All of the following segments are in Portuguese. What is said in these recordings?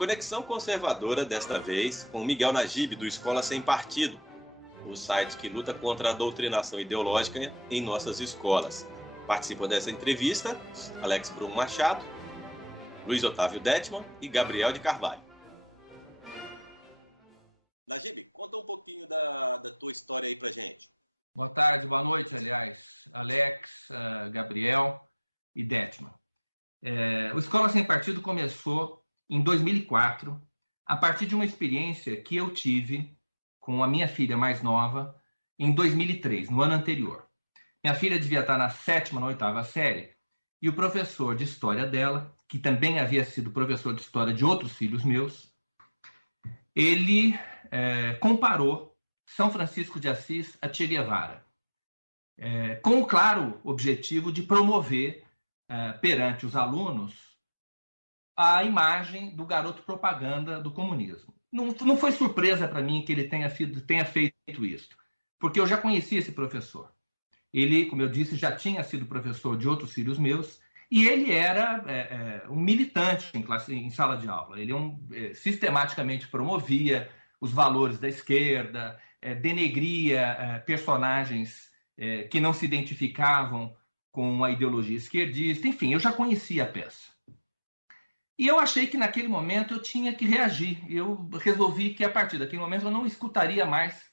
Conexão Conservadora, desta vez, com Miguel Najib, do Escola Sem Partido, o site que luta contra a doutrinação ideológica em nossas escolas. Participam dessa entrevista Alex Brum Machado, Luiz Otávio Detman e Gabriel de Carvalho. Najib, conta um pouquinho da tua história aí pra gente. Boa tarde, boa noite, aliás, Alex, Gabriel e Detman. O Escola Sem Partido começou em 2004, a partir de uma experiência que eu tive com a minha filha mais nova em 2003, no ano anterior. Minha filha devia estar na 7ª, na 8ª série, e o professor de história dela, que também havia sido professor de história de outros filhos meus, ele comparou São Francisco de Assis a Che Guevara, com o claro objetivo de promover perante os alunos a imagem do garoto propaganda do comunismo. Não foi surpresa para mim que ele tenha feito isso, porque eu já conhecia esse professor. Ele, como eu disse, já tinha sido professor de outros filhos meus, e ele era um militante em sala de aula. Ele sistematicamente promovia os valores da esquerda, denegria personagens que não se identificavam com a ideologia esquerdista. Enfim, eu já conhecia a peça. E eu achei que naquele momento eu tinha que reagir. Eu resolvi que a partir daquele momento eu não escutaria mais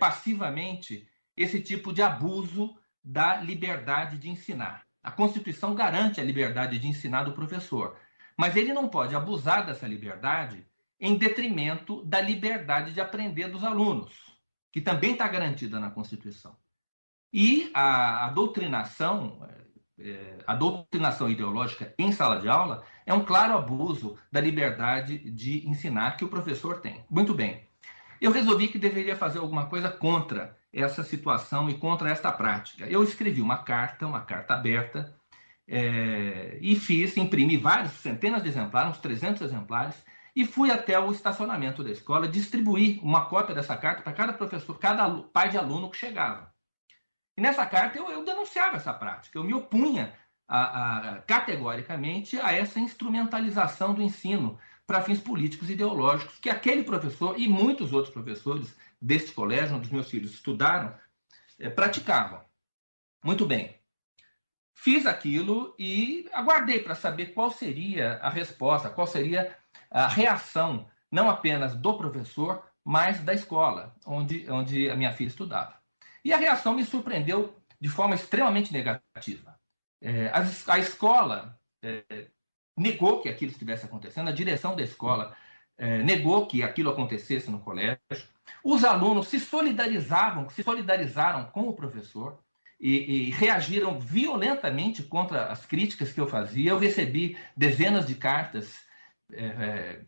passivamente esse tipo de abuso da liberdade de ensinar. A Constituição garante a liberdade de ensinar do professor, mas ele não pode abusar dessa liberdade em detrimento da liberdade de aprender dos alunos, que também está garantida na Constituição. E a doutrinação ideológica em sala de aula é um claro abuso da liberdade de ensinar que o professor tem. Muito bem. Eu resolvi que deveria fazer alguma coisa contra essa situação e contra esta prática. Eu escrevi uma carta aberta, e imprimi centenas de exemplares, uns 300 exemplares, e fui até o estacionamento da escola distribuir uma cópia dessa carta para cada professor, cada pai de aluno que chegava. E nessa carta eu denunciava essa prática, eu me opunha categoricamente a essa instrumentalização do ensino para fins políticos e ideológicos que aquele professor e muitos outros professores deste colégio, onde os meus filhos estudaram, praticavam. Muito bem. Fiz aquilo e aguardei para saber qual seria a resposta, qual seria a reação, não apenas do professor, mas da escola onde a minha filha estudava. E a reação me surpreendeu de forma extremamente negativa. A escola negou que aquilo estivesse acontecendo, a direção da escola negou que aquilo acontecesse no colégio. Os alunos se solidarizaram com o professor e reagiram violentamente contra as críticas que eu fazia. Eu recebi dezenas de cartas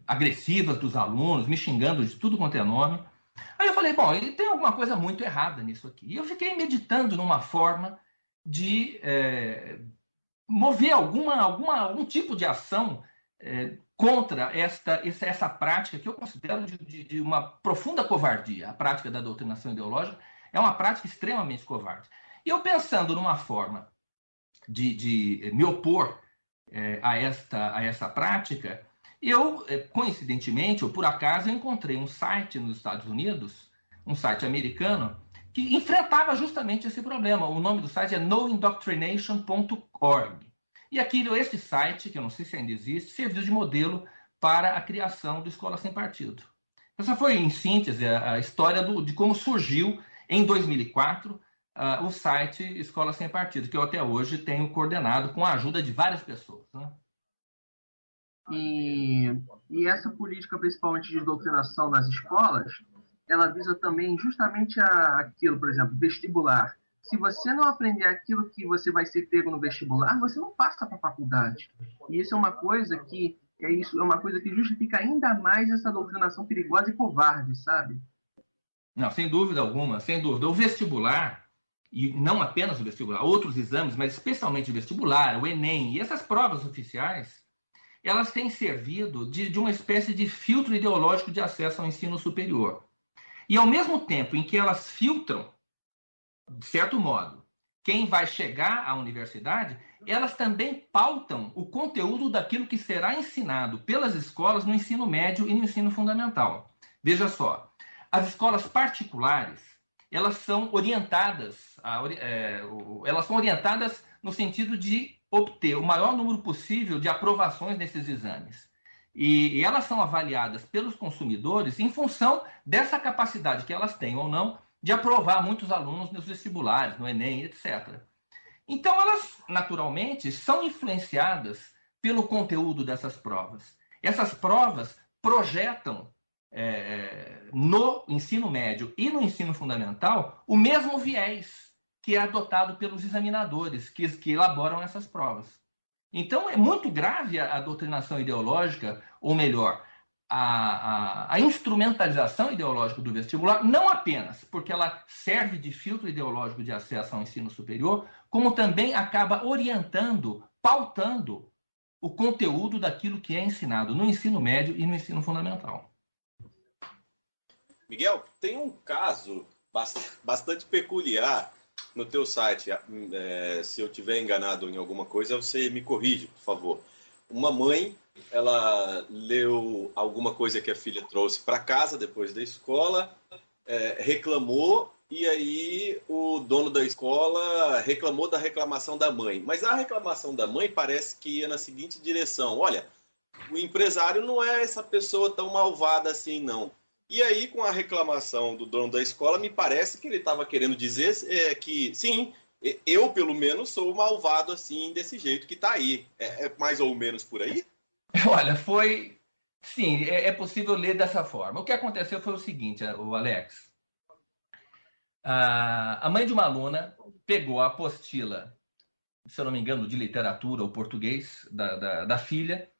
agressivas dos alunos, me xingando de tudo quanto é nome. Aí eu falei, bom, tem alguma coisa muito errada nisso aqui. E eu fiquei meditando numa forma de mover algum tipo de ação contra essa prática que eu considero de uma profunda covardia. A prática da doutrinação ideológica é uma prática extremamente covarde. E eu pensando numa forma de me opor a essa prática, eu, coincidentemente, ou por acaso, encontrei um site nos Estados Unidos, um site americano, que enfrentava justamente esse problema. O nome do site é noindoctrination.org. E esse site, que eu não sei se ainda existe, serviu de modelo para a criação do Escola Sem Partido. Essa foi, em síntese, a história de como surgiu, em 2004, o site Escola Sem Partido, que eu até hoje tenho coordenado com a ajuda de várias pessoas, né? E essa política, principalmente de doutrinação nas escolas, ela visa também justamente aquilo, por exemplo, vestibular. Se você não aprender aquilo que você vai ser pego no vestibular, você não passa para a faculdade. E isso é uma coisa que justifica ainda mais essa doutrinação perigosa e covarde, sabe? Não, sem dúvida alguma, sem dúvida. O vestibular, e não apenas o vestibular, outros exames, mas especialmente o vestibular, o Enem e essas provas oficiais, elas têm servido de uma espécie de filtro ideológico de acesso ao ensino superior. E ao mesmo tempo em que elas filtram, de certo modo, quem vai chegar à universidade, elas também pautam o conteúdo daquilo que será ensinado pelas escolas no ensino médio e no ensino fundamental. Veja só, as escolas particulares, elas são orientadas no sentido de obter o maior número possível de aprovações nesses exames. E elas são avaliadas pelos consumidores em função dessa capacidade que elas têm ou não de aprovar muitos alunos nos vestibulares, no Enem, etc. Então, elas, naturalmente, são influenciadas pelo conteúdo dessas provas. Essas provas projetam no ensino médio e no ensino fundamental o mesmo viés que é adotado pelos examinadores que elaboram essas provas. Então, é muito grave a doutrinação ideológica, ou melhor, a instrumentalização ideológica do vestibular, não apenas porque ela serve de filtro ideológico de acesso ao ensino superior, como também acaba orientando, pautando o conteúdo daquilo que é ensinado no ensino médio e no ensino fundamental. Miguel, tem um caso bastante peculiar no teu site. Se eu estiver enganado em alguma coisa, você me corrige, por favor. Uma mãe, ela leu alguma coisa que a filha trouxe para casa depois da escola, reclamou, e aí o dono da escola reclamou da reclamação da mãe. Mas a reclamação da mãe parece que ia na seguinte direção: olha, o empresário não é essa pessoa tão malvada assim, não. E aí, com a reclamação do dono da escola, me parece que ele estava querendo dizer que, sim, eu, pelo menos, sou malvado assim, desse jeito que está aí. É mais ou menos por aí? Olha, foi... Sim, é possível ler dessa forma. O que aconteceu foi o seguinte, o Alex. A mãe de uma aluna pegou a apostila, se eu não me engano, de literatura ou português da filha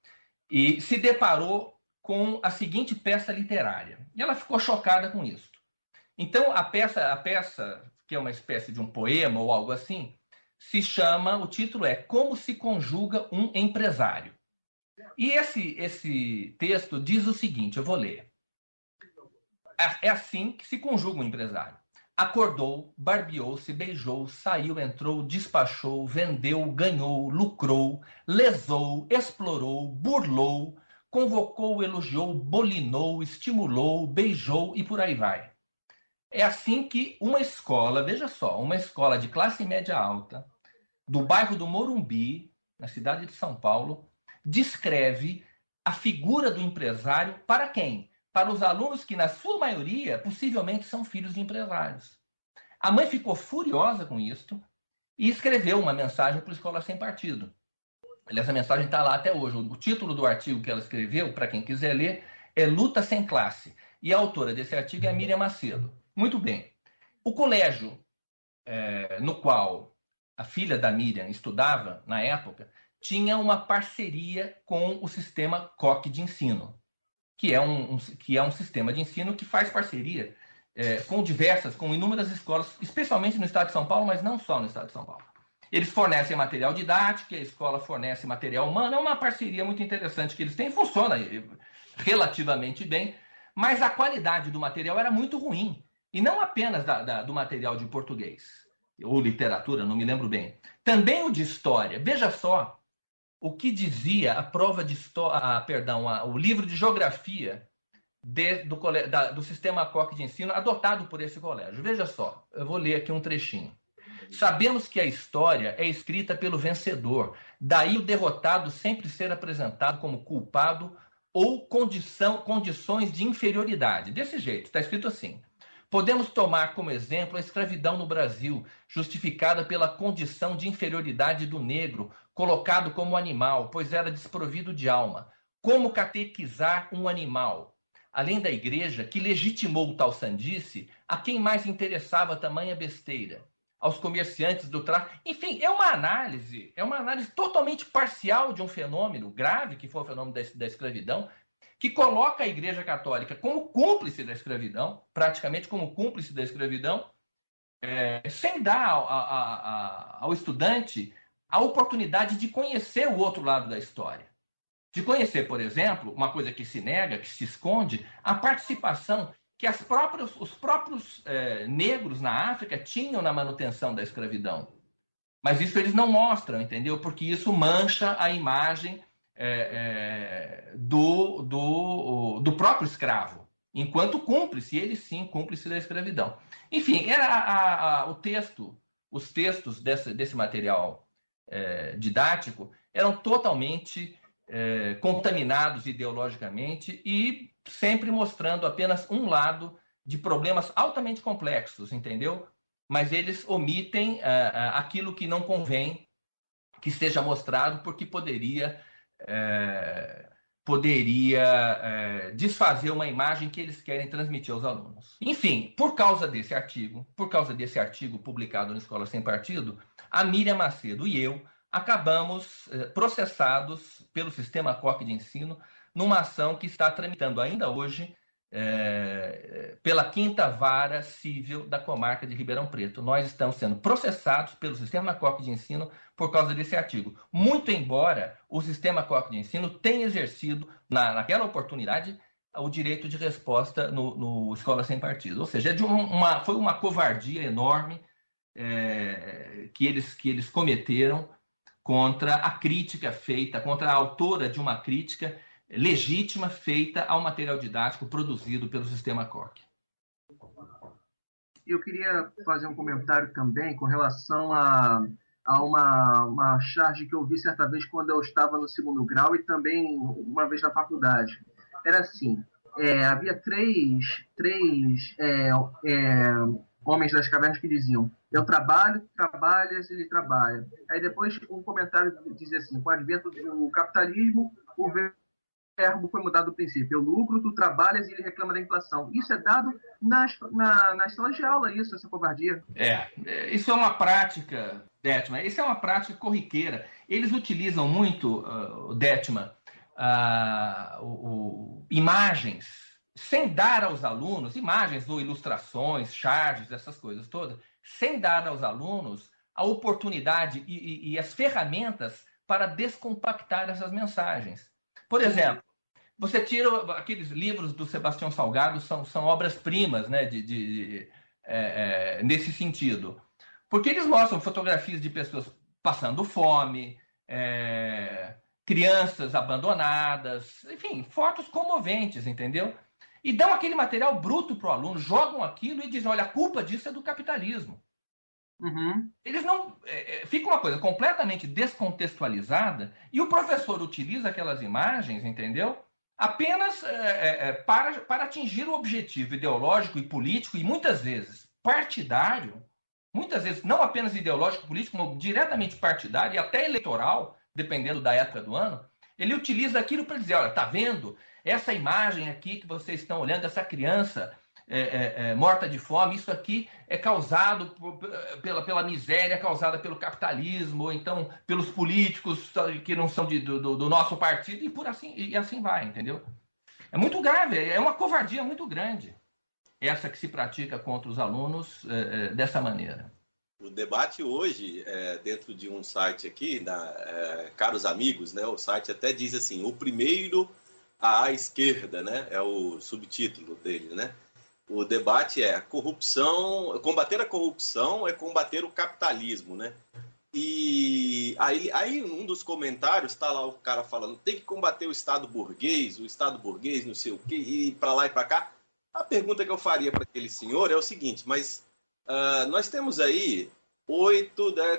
e se deparou com a seguinte peça literária. E ela ficou chocada com isso. Então, a peça, que é uma espécie de um poema ou algo assim, o título é Como se conjuga um empresário. E esse texto diz o seguinte, eu vou ler. É assim que se conjuga um empresário. Acordou, barbeou-se, beijou, saiu, entrou, despachou, vendeu, ganhou, lucrou, lesou, explorou, burlou, convocou, elogiou, bolinou, estimulou, beijou e por aí vai. É assim que uma escola, veja só, uma escola de classe média alta, do bairro do Morumbi, na cidade de São Paulo, descreve a figura do empresário para quem? Para os alunos que, na sua maioria, possivelmente são filhos de empresários. A mãe ficou furiosa com isto e escreveu uma mensagem para a Escola Sem Partido. Essa mensagem está lá até hoje. O título do artigo que ela escreveu, para quem quiser ler, é Luta Sem Classe. E a autora desse artigo é a Miriam Macedo. Muito bem. O colégio no qual a filha da Miriam estudava, na época, tinha uma parceria com o sistema COC de ensino, que é um sistema de ensino que faz parceria com inúmeras escolas, especialmente no estado de São Paulo, mas não só no estado de São Paulo. Eles fornecem material didático, a escola fornece material humano, é uma parceria muito interessante que eles têm, funciona relativamente bem, mas a qualidade do material era muito ruim. E não apenas do material de português, ou literatura, não me lembro bem. Também o de história. Veja só o que dizia a prova de história, o livro de geografia do sistema COC de ensino adotado por esse colégio. Veja só, eu vou ler aqui um trechinho. Sabemos que a história é escrita pelo vencedor, daí o derrotado sempre ser apresentado como culpado ou condições de inferioridade. Desse jeito, está escrito assim. Podemos tomar como exemplo a escravidão no Brasil, justificada pela condição de inferioridade do negro, colocado como animal, pois era desprovido de alma. Como catequizar um animal? Além da igreja, que legitimou tal sandice, a quem mais interessava tamanha besteira? Aos comerciantes do tráfico. Enfim, é uma análise totalmente parcial de um fenômeno grave, que foi o fenômeno da escravidão, que coloca a Igreja Católica como cúmplice da escravidão, praticamente como cúmplice da escravidão, sem dar ao estudante a oportunidade de conhecer o outro lado da história. De conhecer, por exemplo, uma coisa que se nega, que se esconde, a participação que os próprios negros na África tinham na manutenção da escravidão. Mas isso eles não mostram, entendeu? Porque isso mancha a imagem do próprio escravo, enquanto cúmplice, ele sim, cúmplice da escravidão. Enfim, os textos desse material didático eram totalmente contaminados ideologicamente e sempre mostrando apenas um lado de problemas altamente complexos, entendeu? Mas eles omitem aquilo que não convém que seja mostrado, porque poderia desfazer uma imagem que eles querem transmitir aos alunos. Enfim, por causa desse artigo publicado no Escola Sem Partido, a Miriam Macedo e eu acabamos processados pelo Sistema Coque de Ensino numa ação que está tramitando ainda hoje pela 5ª Vara Civil da Comarca de Ribeirão Preto. Nós estamos sendo processados pelo Sistema Coque de Ensino por causa desse artigo. Muito embora o Sistema Coque de Ensino tenha exercido, naquela oportunidade, o direito de resposta no Escola Sem Partido. Ou seja, foi uma covardia enorme que eles cometeram contra a crítica feita, contra a autora de uma crítica legítima feita ao material didático produzido pelo Sistema Coque. Eu queria fazer um comentário também com relação a uma charge que eu vi certa vez quando eu estava no 2º grau e também uma vez na faculdade. Era assim, havia três homens das cavernas que diziam: eu trabalho, trabalhas, ele trabalha. Aí depois um comentário dizia assim: com o advento do capitalismo, o verbo foi mudado do princípio. Eu lucro, tu trabalhas e ele reclama da inflação. Isso é dado nas salas de aula, essa covardia. Isso é uma prática, Detman, isso é uma prática corriqueira. Eles utilizam muito, Detman, imagens, sem dar aos alunos, imagens ou ilustrações, charges, essas coisas todas, sem dar aos alunos a oportunidade e as ferramentas para descompactar essas mensagens. Por exemplo, você tira aqueles livros do Sebastião Salgado, são obras-primas, né, nesse sentido. Porque eles mostram fotografias de pessoas passando fome, crianças abandonadas, enfim, fotos comoventes, entendeu? E dão aquele material bruto para o aluno, jogam aquilo e dizem: olha, a culpa disso é do capitalismo. Uhum. Eles não. Fica uma coisa completamente descontextualizada e o professor utiliza aquelas imagens, entendeu? Apenas para atingir o objetivo ideológico e político, e muitas vezes partidário, muitas vezes não apenas ideológico e político, mas diretamente partidário e até eleitoral, dependendo da época do ano. Ele utiliza aquilo para dizer: olha, tá vendo? Essa imagem aqui que vocês estão olhando, essa criança morta de fome, isso aqui é causado pela miséria causada pelo capitalismo, ou então pelos políticos que não são do nosso partido, e assim vai, entendeu? É muito grave, é uma covardia muito grande essa que se pratica contra os alunos dessa maneira. O debate hoje, dentro de um site aqui, Caros Amigos, né, o site até diz assim: o primeiro à esquerda, né, é o subtítulo dele, né? O debate é: combater a corrupção é combater o capitalismo, né? E aí um dos comentários está lá o cara falando: tem que combater o Estado burguês, não sei o quê, e para lá e para cá. A pergunta que eu faria para aquele senhor é o seguinte: mas nós temos aí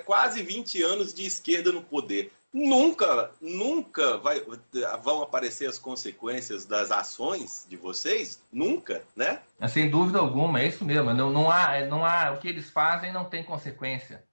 quase 20 anos de esquerda no poder. Nunca vão aparecer as consequências das ações de vocês? Nunca, né? Sem dúvida alguma, é isso mesmo. Não há o que eles fazem não tem consequência.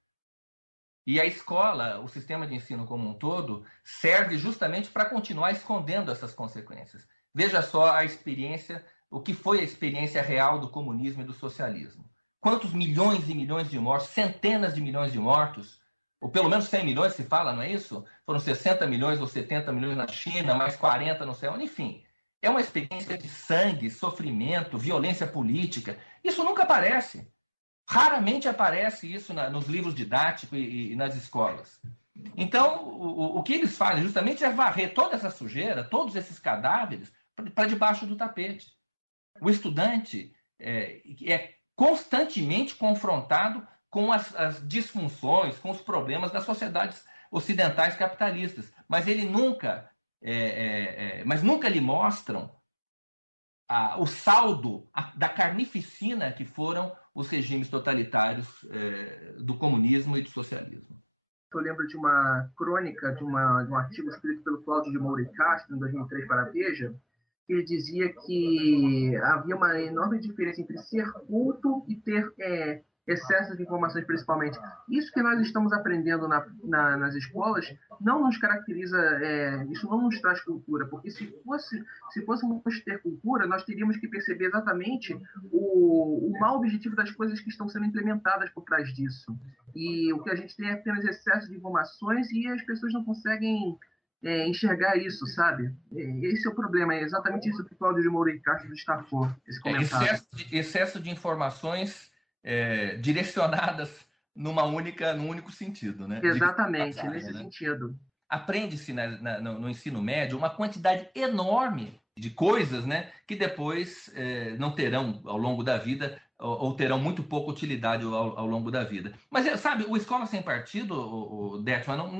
E a escola, o sistema de ensino como um todo, serve justamente para continuar escondendo essas consequências. Veja só a experiência, o que foi a experiência real do comunismo e do socialismo. Quantos milhões e milhões de mortos, centenas de milhões de mortos, ou pelo menos 100 milhões se fala, não é isso? Foram 60 milhões ou 70 milhões na China, mais 40 no céu, enfim. É uma experiência de sangue, sofrimento, violência política. Isso nunca aparece. Raramente aparece isso nos livros didáticos e nas escolas. Então, o que eles fazem justamente é varrer toda essa sujeira, todos esses cadáveres, para debaixo do tapete. O estudante é constantemente confrontado com as disfunções, com os problemas das sociedades ocidentais capitalistas. Mas ele nunca, mas nunca lhe mostram o saldo da carnificina que foram os regimes totalitários do comunismo e do socialismo. Eu lembro de uma crônica, de um artigo escrito pelo Cláudio de Moura e Castro, em 2003, para a Veja, que ele dizia que havia uma enorme diferença entre ser culto e ter excesso de informações, principalmente. Isso que nós estamos aprendendo nas escolas não nos caracteriza, isso não nos traz cultura, porque se fôssemos ter cultura, nós teríamos que perceber exatamente o mau objetivo das coisas que estão sendo implementadas por trás disso. E o que a gente tem é apenas excesso de informações e as pessoas não conseguem enxergar isso, sabe? Esse é o problema, é exatamente isso que o Cláudio de Moura e Castro destacou, esse comentário. Excesso de informações direcionadas num único sentido, né? Exatamente, nesse sentido. Aprende-se no ensino médio uma quantidade enorme de coisas, né, que depois não terão ao longo da vida ou terão muito pouca utilidade ao longo da vida. Mas, sabe, o Escola Sem Partido, o Detman,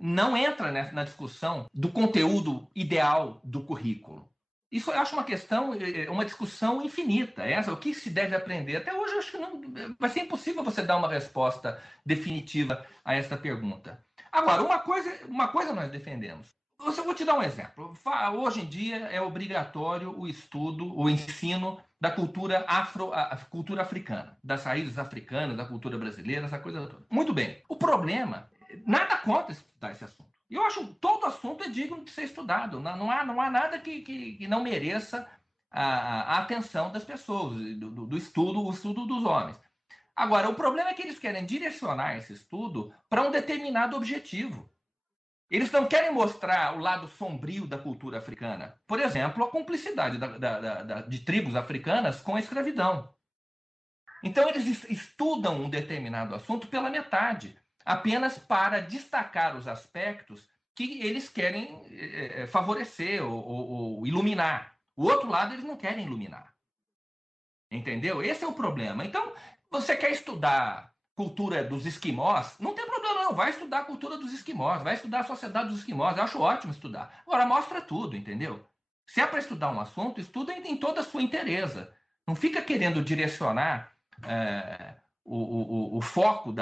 não entra na discussão do conteúdo ideal do currículo. Isso eu acho uma discussão infinita. O que se deve aprender? Até hoje eu acho que vai ser impossível você dar uma resposta definitiva a essa pergunta. Agora, uma coisa nós defendemos. Eu vou te dar um exemplo. Hoje em dia é obrigatório o ensino da cultura cultura africana, das raízes africanas, da cultura brasileira, essa coisa toda. Muito bem. O problema, nada contra estudar esse assunto. Eu acho que todo assunto é digno de ser estudado. Não há nada que não mereça a atenção das pessoas, do estudo, o estudo dos homens. Agora, o problema é que eles querem direcionar esse estudo para um determinado objetivo. Eles não querem mostrar o lado sombrio da cultura africana. Por exemplo, a cumplicidade de tribos africanas com a escravidão. Então, eles estudam um determinado assunto pela metade, apenas para destacar os aspectos que eles querem favorecer ou iluminar. O outro lado, eles não querem iluminar. Entendeu? Esse é o problema. Então, você quer estudar cultura dos esquimós? Não tem problema, não. Vai estudar a cultura dos esquimós, vai estudar a sociedade dos esquimós. Eu acho ótimo estudar. Agora, mostra tudo, entendeu? Se é para estudar um assunto, estuda em toda a sua inteireza. Não fica querendo direcionar o foco,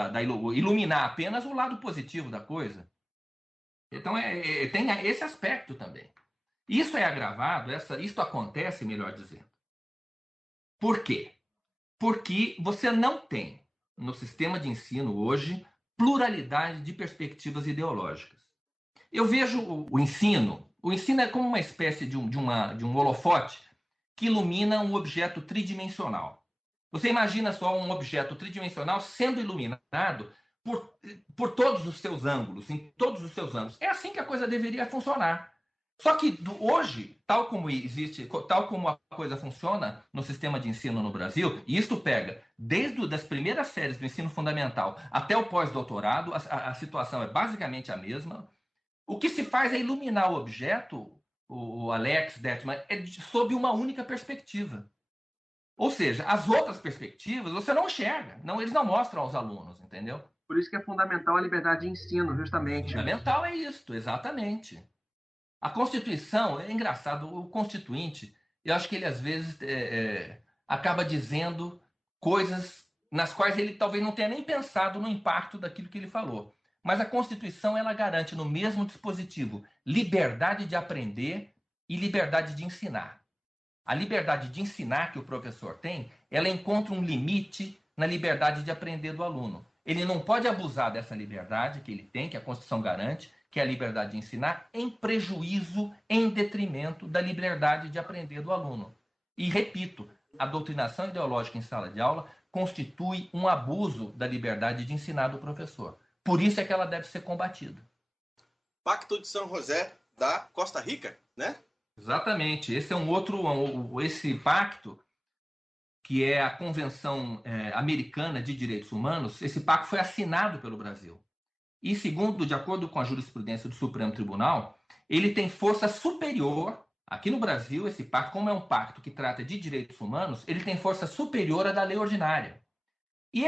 iluminar apenas o lado positivo da coisa. Então, tem esse aspecto também. Isso é agravado, isso acontece, melhor dizendo. Por quê? Porque você não tem, no sistema de ensino hoje, pluralidade de perspectivas ideológicas. Eu vejo o ensino é como uma espécie de um holofote que ilumina um objeto tridimensional. Você imagina só um objeto tridimensional sendo iluminado por todos os seus ângulos, em todos os seus ângulos. É assim que a coisa deveria funcionar. Só que hoje, tal como a coisa funciona no sistema de ensino no Brasil, e isto pega desde as primeiras séries do ensino fundamental até o pós-doutorado, a situação é basicamente a mesma. O que se faz é iluminar o objeto, o Alex Detman, sob uma única perspectiva. Ou seja, as outras perspectivas você não enxerga, eles não mostram aos alunos, entendeu? Por isso que é fundamental a liberdade de ensino, justamente. Fundamental é isso, exatamente. A Constituição, é engraçado, o Constituinte, eu acho que ele às vezes acaba dizendo coisas nas quais ele talvez não tenha nem pensado no impacto daquilo que ele falou. Mas a Constituição, ela garante no mesmo dispositivo liberdade de aprender e liberdade de ensinar. A liberdade de ensinar que o professor tem, ela encontra um limite na liberdade de aprender do aluno. Ele não pode abusar dessa liberdade que ele tem, que a Constituição garante, que é a liberdade de ensinar, em prejuízo, em detrimento da liberdade de aprender do aluno. E, repito, a doutrinação ideológica em sala de aula constitui um abuso da liberdade de ensinar do professor. Por isso é que ela deve ser combatida. Pacto de São José da Costa Rica, né? Exatamente. Esse é esse pacto, que é a Convenção Americana de Direitos Humanos, esse pacto foi assinado pelo Brasil. E, de acordo com a jurisprudência do Supremo Tribunal, ele tem força superior. Aqui no Brasil, esse pacto, como é um pacto que trata de direitos humanos, ele tem força superior à da lei ordinária. E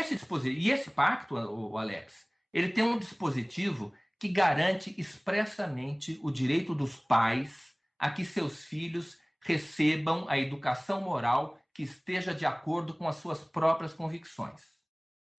esse pacto, o Alex, ele tem um dispositivo que garante expressamente o direito dos pais a que seus filhos recebam a educação moral que esteja de acordo com as suas próprias convicções.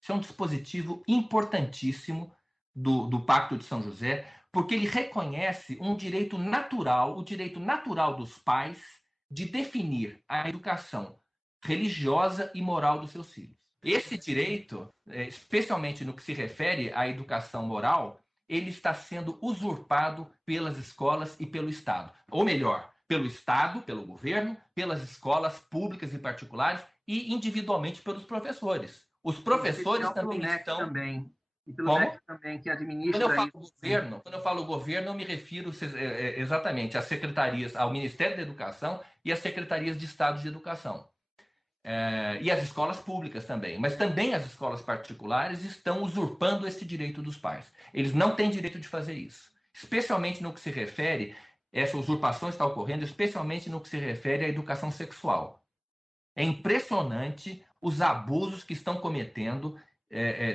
Isso é um dispositivo importantíssimo do Pacto de São José, porque ele reconhece um direito natural, o direito natural dos pais de definir a educação religiosa e moral dos seus filhos. Esse direito, especialmente no que se refere à educação moral, ele está sendo usurpado pelas escolas e pelo Estado. Ou melhor, pelo Estado, pelo governo, pelas escolas públicas e particulares e individualmente pelos professores. Os professores também estão... Também. E pelo MEC também, que administra quando eu falo governo, eu me refiro exatamente às secretarias, ao Ministério da Educação e às secretarias de Estado de Educação. E as escolas públicas também. Mas também as escolas particulares estão usurpando esse direito dos pais. Eles não têm direito de fazer isso. Especialmente no que se refere, essa usurpação está ocorrendo, especialmente no que se refere à educação sexual. É impressionante os abusos que estão cometendo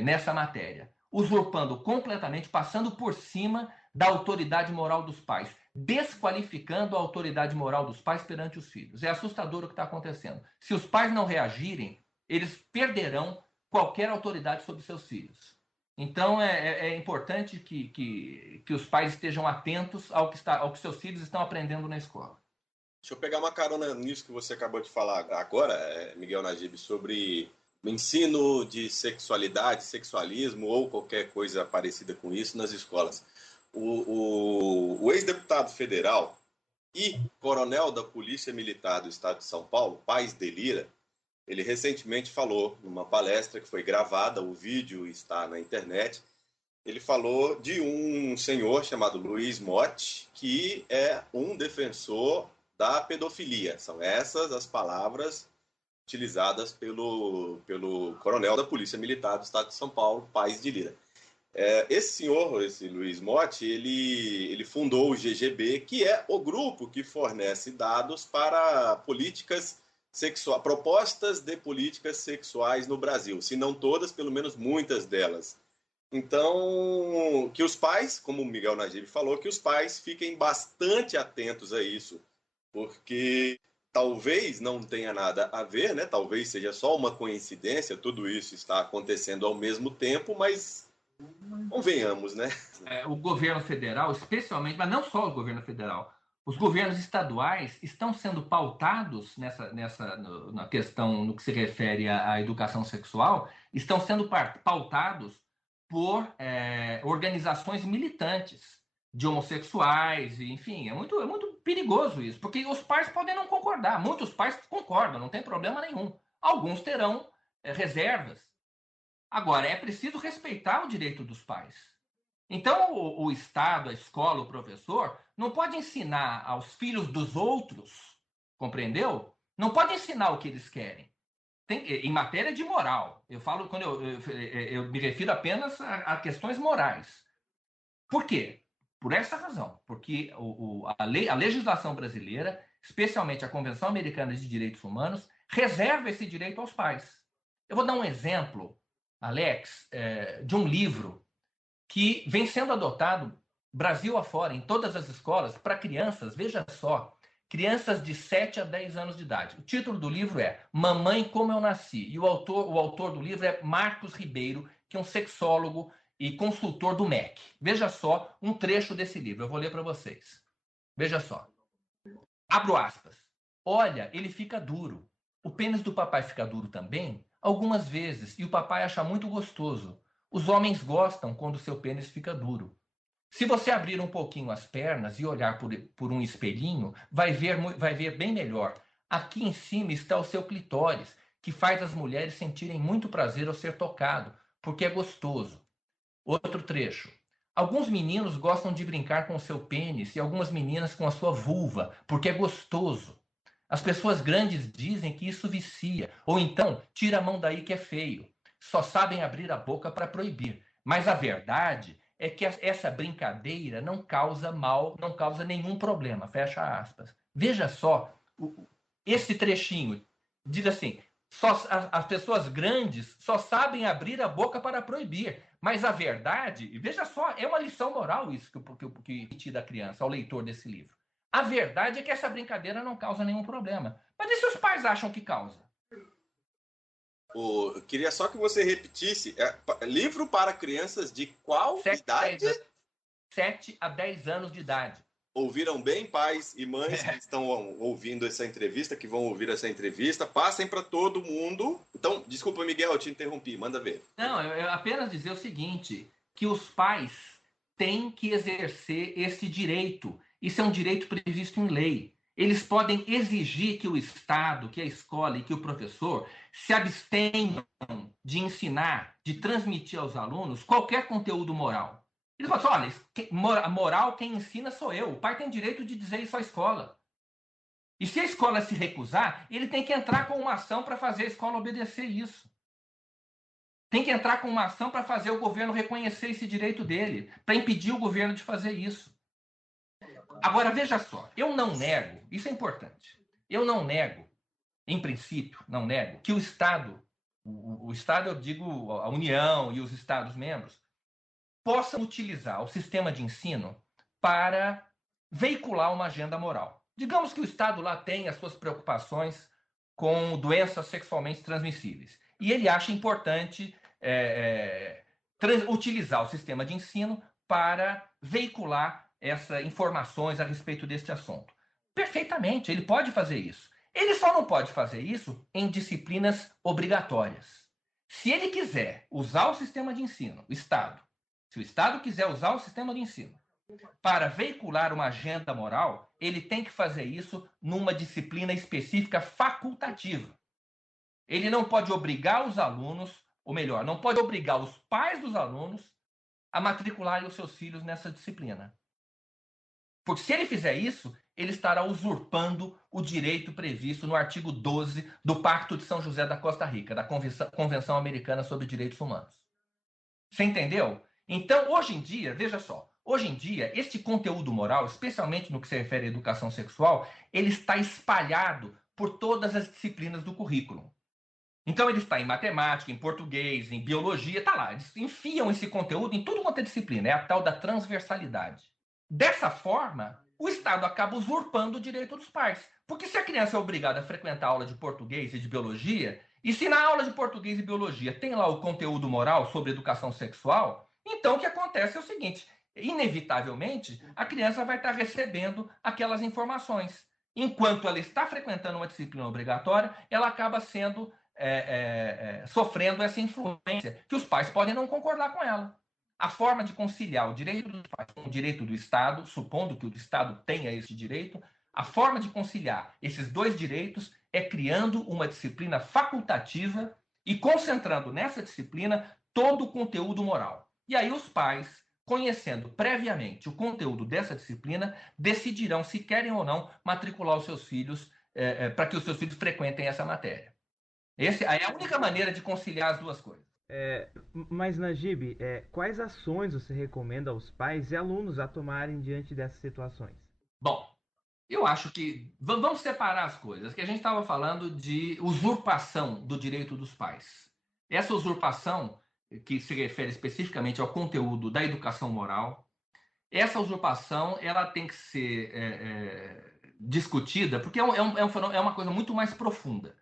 nessa matéria. Usurpando completamente, passando por cima da autoridade moral dos pais, desqualificando a autoridade moral dos pais perante os filhos. É assustador o que está acontecendo. Se os pais não reagirem, eles perderão qualquer autoridade sobre seus filhos. Então, é importante que os pais estejam atentos ao que seus filhos estão aprendendo na escola. Deixa eu pegar uma carona nisso que você acabou de falar agora, Miguel Najib, sobre o ensino de sexualidade, sexualismo ou qualquer coisa parecida com isso nas escolas. O ex-deputado federal e coronel da Polícia Militar do Estado de São Paulo, Paes de Lira, ele recentemente falou numa palestra que foi gravada, o vídeo está na internet, ele falou de um senhor chamado Luiz Motti, que é um defensor da pedofilia. São essas as palavras utilizadas pelo coronel da Polícia Militar do Estado de São Paulo, Paes de Lira. Esse senhor, esse Luiz Motti, ele fundou o GGB, que é o grupo que fornece dados para propostas de políticas sexuais no Brasil, se não todas, pelo menos muitas delas. Então, que os pais, como o Miguel Najib falou, que os pais fiquem bastante atentos a isso, porque talvez não tenha nada a ver, né? Talvez seja só uma coincidência, tudo isso está acontecendo ao mesmo tempo, mas convenhamos, né? O governo federal, especialmente, mas não só o governo federal, os governos estaduais estão sendo pautados na questão, no que se refere à educação sexual, estão sendo pautados por organizações militantes de homossexuais, enfim, é muito perigoso isso, porque os pais podem não concordar, muitos pais concordam, não tem problema nenhum, alguns terão reservas. Agora, é preciso respeitar o direito dos pais. Então, o Estado, a escola, o professor, não pode ensinar aos filhos dos outros, compreendeu? Não pode ensinar o que eles querem. Em matéria de moral, eu falo quando eu me refiro apenas a questões morais. Por quê? Por essa razão, porque a legislação brasileira, especialmente a Convenção Americana de Direitos Humanos, reserva esse direito aos pais. Eu vou dar um exemplo, Alex, de um livro que vem sendo adotado Brasil afora, em todas as escolas, para crianças, veja só, crianças de 7 a 10 anos de idade. O título do livro é Mamãe, Como Eu Nasci, e o autor do livro é Marcos Ribeiro, que é um sexólogo e consultor do MEC. Veja só um trecho desse livro, eu vou ler para vocês. Veja só. Abro aspas. Olha, ele fica duro. O pênis do papai fica duro também? Algumas vezes, e o papai acha muito gostoso. Os homens gostam quando seu pênis fica duro. Se você abrir um pouquinho as pernas e olhar por um espelhinho, vai ver bem melhor. Aqui em cima está o seu clitóris, que faz as mulheres sentirem muito prazer ao ser tocado, porque é gostoso. Outro trecho. Alguns meninos gostam de brincar com o seu pênis e algumas meninas com a sua vulva, porque é gostoso. As pessoas grandes dizem que isso vicia, ou então, tira a mão daí que é feio. Só sabem abrir a boca para proibir. Mas a verdade é que essa brincadeira não causa mal, não causa nenhum problema. Fecha aspas. Veja só, esse trechinho diz assim, As pessoas grandes só sabem abrir a boca para proibir. Mas a verdade, e veja só, é uma lição moral isso que da criança, ao leitor desse livro. A verdade é que essa brincadeira não causa nenhum problema. Mas e se os pais acham que causa? Eu queria só que você repetisse. Livro para crianças de qual idade? 7 a 10 anos de idade. Ouviram bem, pais e mães que estão ouvindo essa entrevista, que vão ouvir essa entrevista, passem para todo mundo. Então, desculpa, Miguel, eu te interrompi, manda ver. Não, eu apenas dizer o seguinte, que os pais têm que exercer esse direito. Isso é um direito previsto em lei. Eles podem exigir que o Estado, que a escola e que o professor se abstenham de ensinar, de transmitir aos alunos qualquer conteúdo moral. Eles falam assim, olha, a moral quem ensina sou eu. O pai tem direito de dizer isso à escola. E se a escola se recusar, ele tem que entrar com uma ação para fazer a escola obedecer isso. Tem que entrar com uma ação para fazer o governo reconhecer esse direito dele, para impedir o governo de fazer isso. Agora, veja só, eu não nego, isso é importante, eu não nego, em princípio, não nego, que o Estado, o Estado, eu digo a União e os Estados-membros, possam utilizar o sistema de ensino para veicular uma agenda moral. Digamos que o Estado lá tem as suas preocupações com doenças sexualmente transmissíveis. E ele acha importante utilizar o sistema de ensino para veicular essas informações a respeito deste assunto. Perfeitamente, ele pode fazer isso. Ele só não pode fazer isso em disciplinas obrigatórias. Se ele quiser usar o sistema de ensino, se o Estado quiser usar o sistema de ensino para veicular uma agenda moral, ele tem que fazer isso numa disciplina específica facultativa. Ele não pode obrigar os alunos, ou melhor, não pode obrigar os pais dos alunos a matricularem os seus filhos nessa disciplina. Porque se ele fizer isso, ele estará usurpando o direito previsto no artigo 12 do Pacto de São José da Costa Rica, da Convenção Americana sobre Direitos Humanos. Você entendeu? Então, hoje em dia, veja só, hoje em dia, este conteúdo moral, especialmente no que se refere à educação sexual, ele está espalhado por todas as disciplinas do currículo. Então, ele está em matemática, em português, em biologia, está lá. Eles enfiam esse conteúdo em tudo quanto é disciplina, é a tal da transversalidade. Dessa forma, o Estado acaba usurpando o direito dos pais. Porque se a criança é obrigada a frequentar aula de português e de biologia, e se na aula de português e biologia tem lá o conteúdo moral sobre educação sexual, então o que acontece é o seguinte, inevitavelmente, a criança vai estar recebendo aquelas informações. Enquanto ela está frequentando uma disciplina obrigatória, ela acaba sendo sofrendo essa influência, que os pais podem não concordar com ela. A forma de conciliar o direito dos pais com o direito do Estado, supondo que o Estado tenha esse direito, a forma de conciliar esses dois direitos é criando uma disciplina facultativa e concentrando nessa disciplina todo o conteúdo moral. E aí os pais, conhecendo previamente o conteúdo dessa disciplina, decidirão se querem ou não matricular os seus filhos para que os seus filhos frequentem essa matéria. Essa é a única maneira de conciliar as duas coisas. Mas, Najib, quais ações você recomenda aos pais e alunos a tomarem diante dessas situações? Bom, eu acho que vamos separar as coisas, que a gente estava falando de usurpação do direito dos pais. Essa usurpação, que se refere especificamente ao conteúdo da educação moral, essa usurpação ela tem que ser discutida, porque é uma coisa muito mais profunda.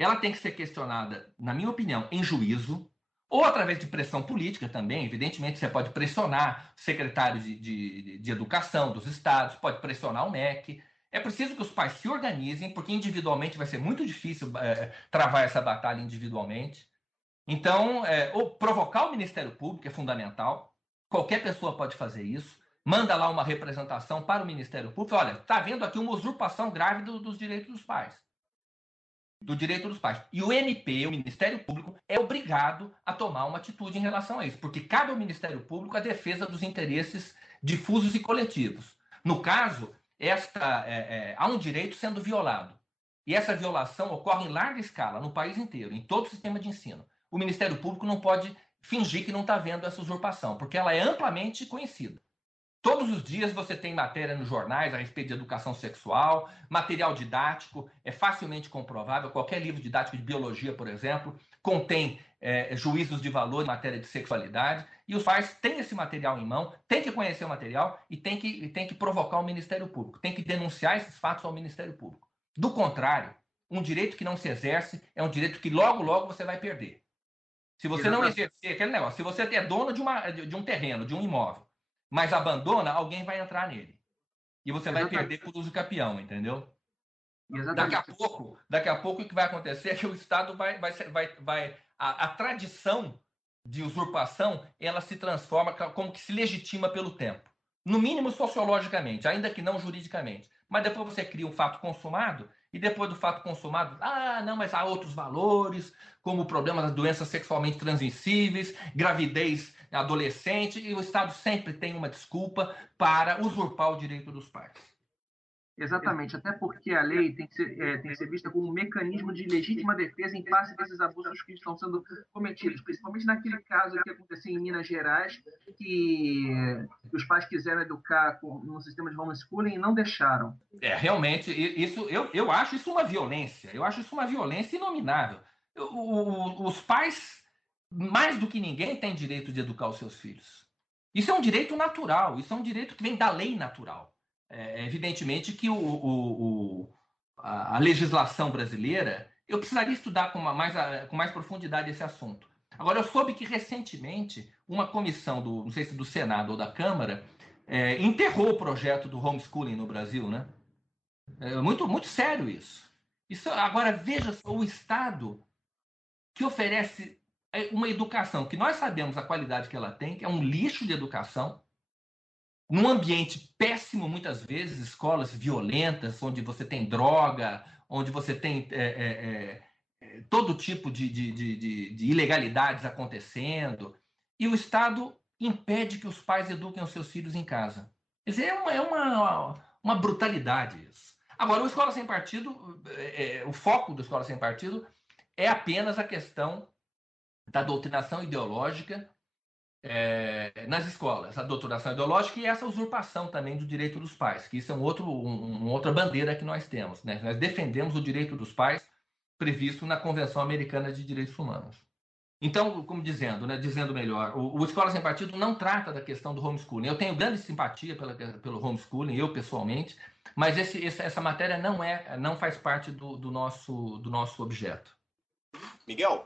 Ela tem que ser questionada, na minha opinião, em juízo, ou através de pressão política também. Evidentemente, você pode pressionar o secretário de educação dos estados, pode pressionar o MEC. É preciso que os pais se organizem, porque individualmente vai ser muito difícil travar essa batalha individualmente. Então, ou provocar o Ministério Público é fundamental. Qualquer pessoa pode fazer isso. Manda lá uma representação para o Ministério Público. Olha, está havendo aqui uma usurpação grave dos direitos dos pais. Do direito dos pais. E o MP, o Ministério Público, é obrigado a tomar uma atitude em relação a isso, porque cabe ao Ministério Público a defesa dos interesses difusos e coletivos. No caso, há um direito sendo violado. E essa violação ocorre em larga escala, no país inteiro, em todo o sistema de ensino. O Ministério Público não pode fingir que não está vendo essa usurpação, porque ela é amplamente conhecida. Todos os dias você tem matéria nos jornais a respeito de educação sexual, material didático, é facilmente comprovável. Qualquer livro didático de biologia, por exemplo, contém juízos de valor em matéria de sexualidade. E os pais têm esse material em mão, têm que conhecer o material e têm que provocar o Ministério Público, têm que denunciar esses fatos ao Ministério Público. Do contrário, um direito que não se exerce é um direito que logo, logo você vai perder. Se você não exercer aquele negócio, se você é dono de um terreno, de um imóvel, mas abandona, alguém vai entrar nele. E você vai perder por uso capião, entendeu? Daqui a pouco o que vai acontecer é que o Estado a tradição de usurpação, ela se transforma como que se legitima pelo tempo. No mínimo sociologicamente, ainda que não juridicamente. Mas depois você cria um fato consumado, e depois do fato consumado, não, mas há outros valores, como o problema das doenças sexualmente transmissíveis, gravidez adolescente, e o Estado sempre tem uma desculpa para usurpar o direito dos pais. Exatamente, até porque a lei tem que ser vista como um mecanismo de legítima defesa em face desses abusos que estão sendo cometidos, principalmente naquele caso que aconteceu em Minas Gerais, que os pais quiseram educar no sistema de homeschooling e não deixaram. Realmente, eu acho isso uma violência, inominável. Os pais, mais do que ninguém, têm direito de educar os seus filhos. Isso é um direito natural, isso é um direito que vem da lei natural. Evidentemente que a legislação brasileira, eu precisaria estudar com mais profundidade esse assunto. Agora, eu soube que recentemente uma comissão, não sei se do Senado ou da Câmara, enterrou o projeto do homeschooling no Brasil, né? Muito, muito sério isso. Agora, veja só, o Estado que oferece uma educação que nós sabemos a qualidade que ela tem, que é um lixo de educação, num ambiente péssimo, muitas vezes, escolas violentas, onde você tem droga, onde você tem todo tipo de ilegalidades acontecendo, e o Estado impede que os pais eduquem os seus filhos em casa. Quer dizer, é uma brutalidade isso. Agora, o Escola Sem Partido, o foco do Escola Sem Partido é apenas a questão da doutrinação ideológica nas escolas, a doutrinação ideológica e essa usurpação também do direito dos pais, que isso é uma outra bandeira que nós temos, né? Nós defendemos o direito dos pais previsto na Convenção Americana de Direitos Humanos. Então, como dizendo melhor, o Escola Sem Partido não trata da questão do homeschooling. Eu tenho grande simpatia pelo homeschooling, eu pessoalmente, mas essa matéria não faz parte do nosso objeto. Miguel,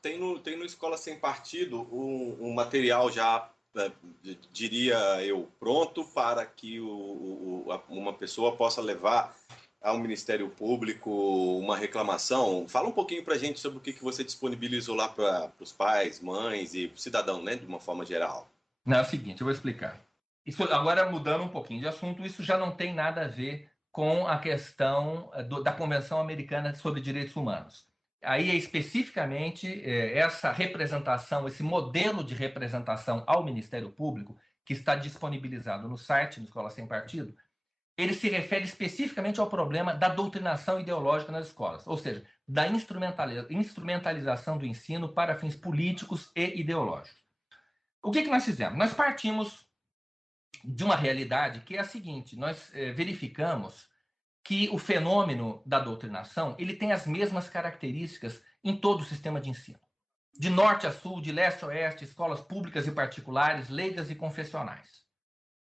tem no Escola Sem Partido um material já, diria eu, pronto para que uma pessoa possa levar ao Ministério Público uma reclamação. Fala um pouquinho para a gente sobre o que você disponibilizou lá para os pais, mães e cidadão, né, de uma forma geral. Não, é o seguinte, eu vou explicar. Isso, agora, mudando um pouquinho de assunto, isso já não tem nada a ver com a questão da Convenção Americana sobre Direitos Humanos. Aí é especificamente essa representação, esse modelo de representação ao Ministério Público, que está disponibilizado no site do Escola Sem Partido, ele se refere especificamente ao problema da doutrinação ideológica nas escolas, ou seja, da instrumentalização do ensino para fins políticos e ideológicos. O que nós fizemos? Nós partimos de uma realidade que é a seguinte: nós verificamos que o fenômeno da doutrinação ele tem as mesmas características em todo o sistema de ensino. De norte a sul, de leste a oeste, escolas públicas e particulares, leigas e confessionais.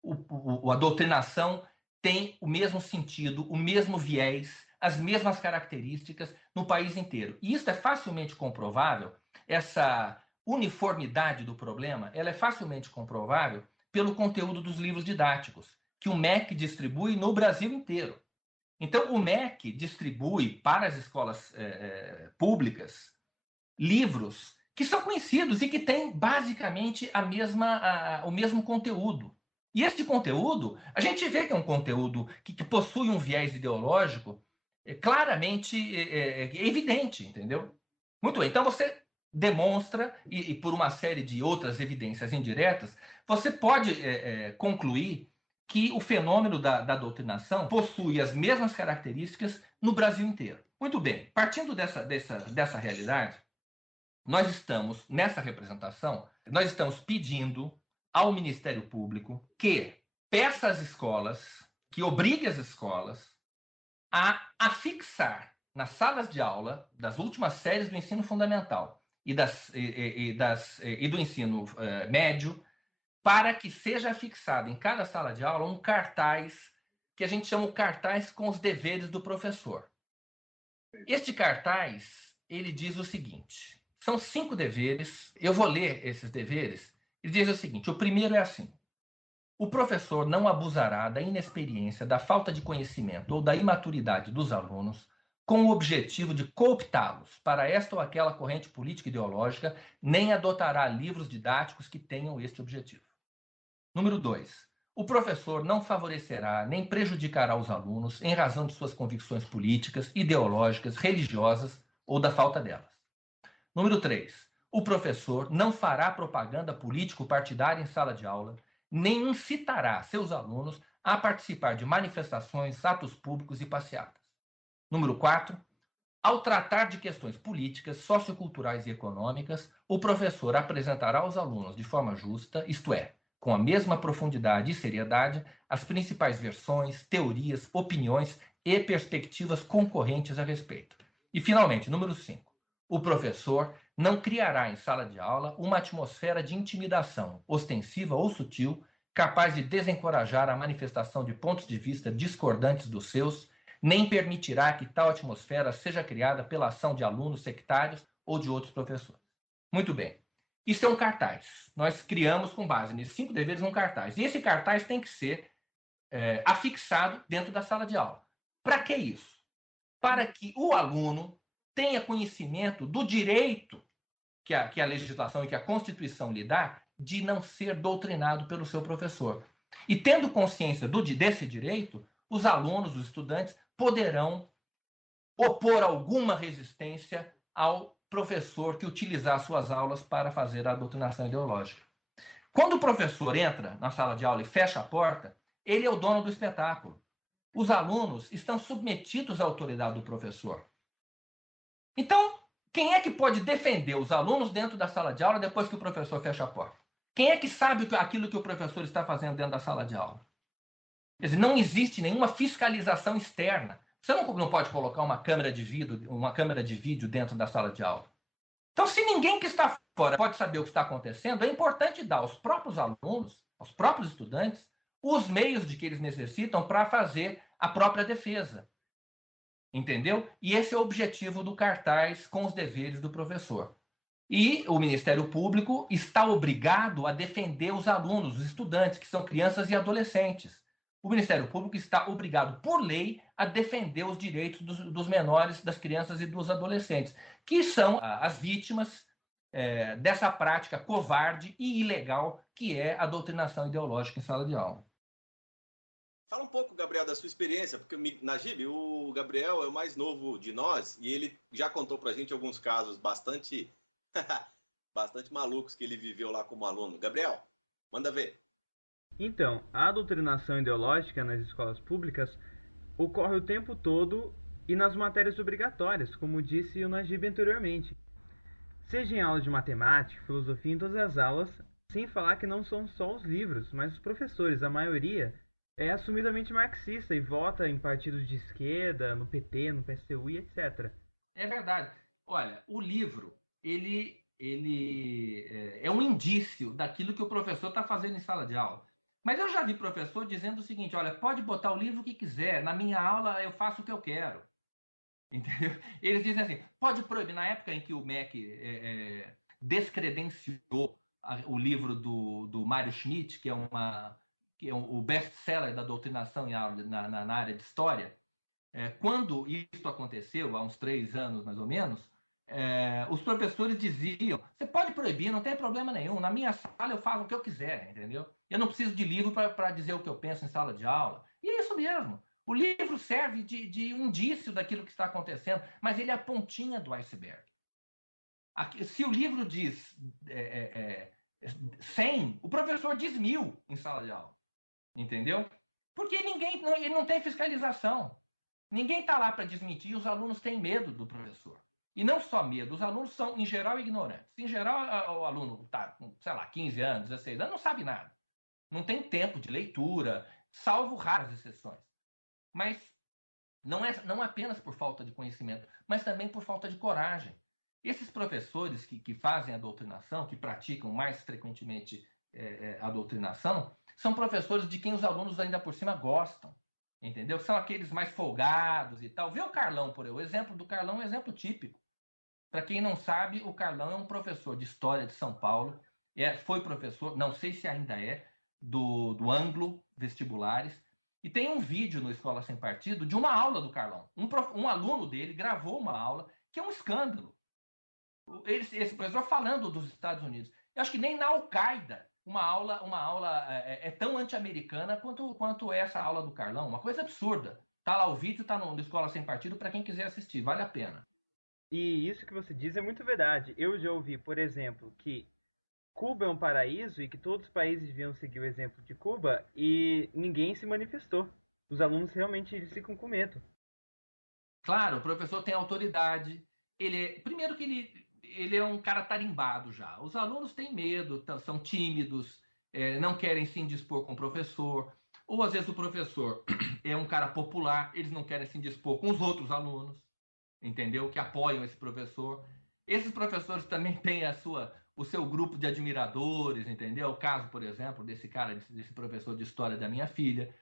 A doutrinação tem o mesmo sentido, o mesmo viés, as mesmas características no país inteiro. E isso é facilmente comprovável, essa uniformidade do problema, ela é facilmente comprovável pelo conteúdo dos livros didáticos, que o MEC distribui no Brasil inteiro. Então, o MEC distribui para as escolas públicas livros que são conhecidos e que têm basicamente o mesmo conteúdo. E esse conteúdo, a gente vê que é um conteúdo que possui um viés ideológico claramente evidente, entendeu? Muito bem, então você demonstra, e por uma série de outras evidências indiretas, você pode concluir que o fenômeno da doutrinação possui as mesmas características no Brasil inteiro. Muito bem, partindo dessa realidade, nós estamos, nessa representação, nós estamos pedindo ao Ministério Público que peça às escolas, que obrigue as escolas a fixar nas salas de aula das últimas séries do ensino fundamental e do ensino médio, para que seja fixado em cada sala de aula um cartaz que a gente chama o cartaz com os deveres do professor. Este cartaz, ele diz o seguinte, são 5 deveres, eu vou ler esses deveres, ele diz o seguinte, o primeiro é assim, o professor não abusará da inexperiência, da falta de conhecimento ou da imaturidade dos alunos com o objetivo de cooptá-los para esta ou aquela corrente política ideológica, nem adotará livros didáticos que tenham este objetivo. Número 2. O professor não favorecerá nem prejudicará os alunos em razão de suas convicções políticas, ideológicas, religiosas ou da falta delas. Número 3. O professor não fará propaganda político-partidária em sala de aula, nem incitará seus alunos a participar de manifestações, atos públicos e passeatas. Número 4. Ao tratar de questões políticas, socioculturais e econômicas, o professor apresentará aos alunos de forma justa, isto é, com a mesma profundidade e seriedade, as principais versões, teorias, opiniões e perspectivas concorrentes a respeito. E, finalmente, número 5. O professor não criará em sala de aula uma atmosfera de intimidação, ostensiva ou sutil, capaz de desencorajar a manifestação de pontos de vista discordantes dos seus, nem permitirá que tal atmosfera seja criada pela ação de alunos sectários ou de outros professores. Muito bem. Isso é um cartaz. Nós criamos, com base nesses 5 deveres, um cartaz. E esse cartaz tem que ser afixado dentro da sala de aula. Para que isso? Para que o aluno tenha conhecimento do direito que a legislação e que a Constituição lhe dá de não ser doutrinado pelo seu professor. E tendo consciência desse direito, os alunos, os estudantes, poderão opor alguma resistência ao professor que utilizar suas aulas para fazer a doutrinação ideológica. Quando o professor entra na sala de aula e fecha a porta, ele é o dono do espetáculo. Os alunos estão submetidos à autoridade do professor. Então, quem é que pode defender os alunos dentro da sala de aula depois que o professor fecha a porta? Quem é que sabe aquilo que o professor está fazendo dentro da sala de aula? Quer dizer, não existe nenhuma fiscalização externa. Você não pode colocar uma câmera de vídeo dentro da sala de aula. Então, se ninguém que está fora pode saber o que está acontecendo, é importante dar aos próprios alunos, aos próprios estudantes, os meios de que eles necessitam para fazer a própria defesa. Entendeu? E esse é o objetivo do cartaz com os deveres do professor. E o Ministério Público está obrigado a defender os alunos, os estudantes, que são crianças e adolescentes. O Ministério Público está obrigado, por lei, a defender os direitos dos menores, das crianças e dos adolescentes, que são as vítimas dessa prática covarde e ilegal que é a doutrinação ideológica em sala de aula. Fala um pouco, Gabriel, da sua experiência, porque, Najib, o Gabriel é o mais novo de nós e ele já contou pra gente alguns casos bastante malucos que ele viveu lá como aluno. Gabriel, manda ver. Então, a doutrinação ideológica nas escolas públicas ocorre o tempo todo e nas matérias obrigatórias, como disse o Najib anteriormente. Seja em aula de matemática, filosofia, em todas as aulas, sem falar que não são só os livros, mas os professores, a maioria, é assumidamente marxista e vota em partidos de esquerda, no PT, no PSTU e etc. É verdade. Olha, o livro, ele é um indício daquilo que o professor está fazendo em sala de aula. Mas eu já vi professor dizendo o seguinte, olha, pode botar o livro que quiser, na minha aula eu faço o que eu quero. Entendeu? Eles dizem assim, pode proibir. Na época em que o MEC descredenciou o livro do Mário Schmidt, que é o best-seller da doutrinação na área de história, quando isso aconteceu, há uns 3 anos mais ou menos, os professores diziam, você pode proibir, não tem problema nenhum, na minha sala eu faço o que eu quiser, entendeu? Eu não preciso de livro para dizer o que eu penso em sala de aula. E é isso mesmo. O livro serve de indício daquilo que está acontecendo, mas ele é a pontinha do iceberg. Se o livro diz 100, o professor diz 1000 em sala de aula. Entendeu? Porque ele não tem fiscalização. Ninguém está lá para desmentir, os alunos têm medo do professor. E não só medo, os alunos são, em geral, ignorantes. Em geral, o aluno está com, sei lá, 15 anos, 16 anos, não sabe nada. não tem tempo de leitura, salvo raras exceções. Mas não apenas por falta de conhecimento, mas também por falta de coragem. Esses professores que fazem a doutrinação, que praticam mais frequentemente a doutrinação, são professores de quem os alunos ainda por cima gostam, entendeu? São aqueles mais folgados e tal. Vê o Carlão, o exemplo do Carlão é um exemplo típico. Para quem não sabe, o Carlão é um professor de História de São Paulo, foi professor, não sei se ainda é, do Anglo Vestibulares, e tem um vídeo no Escola Sem Partido de uma aula do Carlão. Um aluno dele gravou uma aula, que é um escândalo. Esse professor falando dos Estados Unidos. Eu acho que nem na Al-Qaeda uma aula é tão anti-americana quanto essa aula do Carlão. Uma coisa absurda. Tá lá o vídeo, tá no Escola Sem Partido, para quem quiser assistir, vale a pena. E isso que você diz é muito verdade. Eu já ouvi, por exemplo, que Cuba é um paraíso e que todos os países deviam seguir o exemplo de Cuba e ninguém se manifestou. Os alunos realmente eles ficam com medo. Claro, o professor tem autoridade. Primeiro que ele é um cara tarimbado já. Os alunos têm medo, são tímidos, não querem se indispor com o professor. Ou às vezes o professor é um cara popular, eles não querem se indispor com os outros alunos, entendeu? Que apoiam esse professor. Esses professores também têm o seu grupo de admiradores, entendeu? O caso, por exemplo, desse professor de história da minha filha.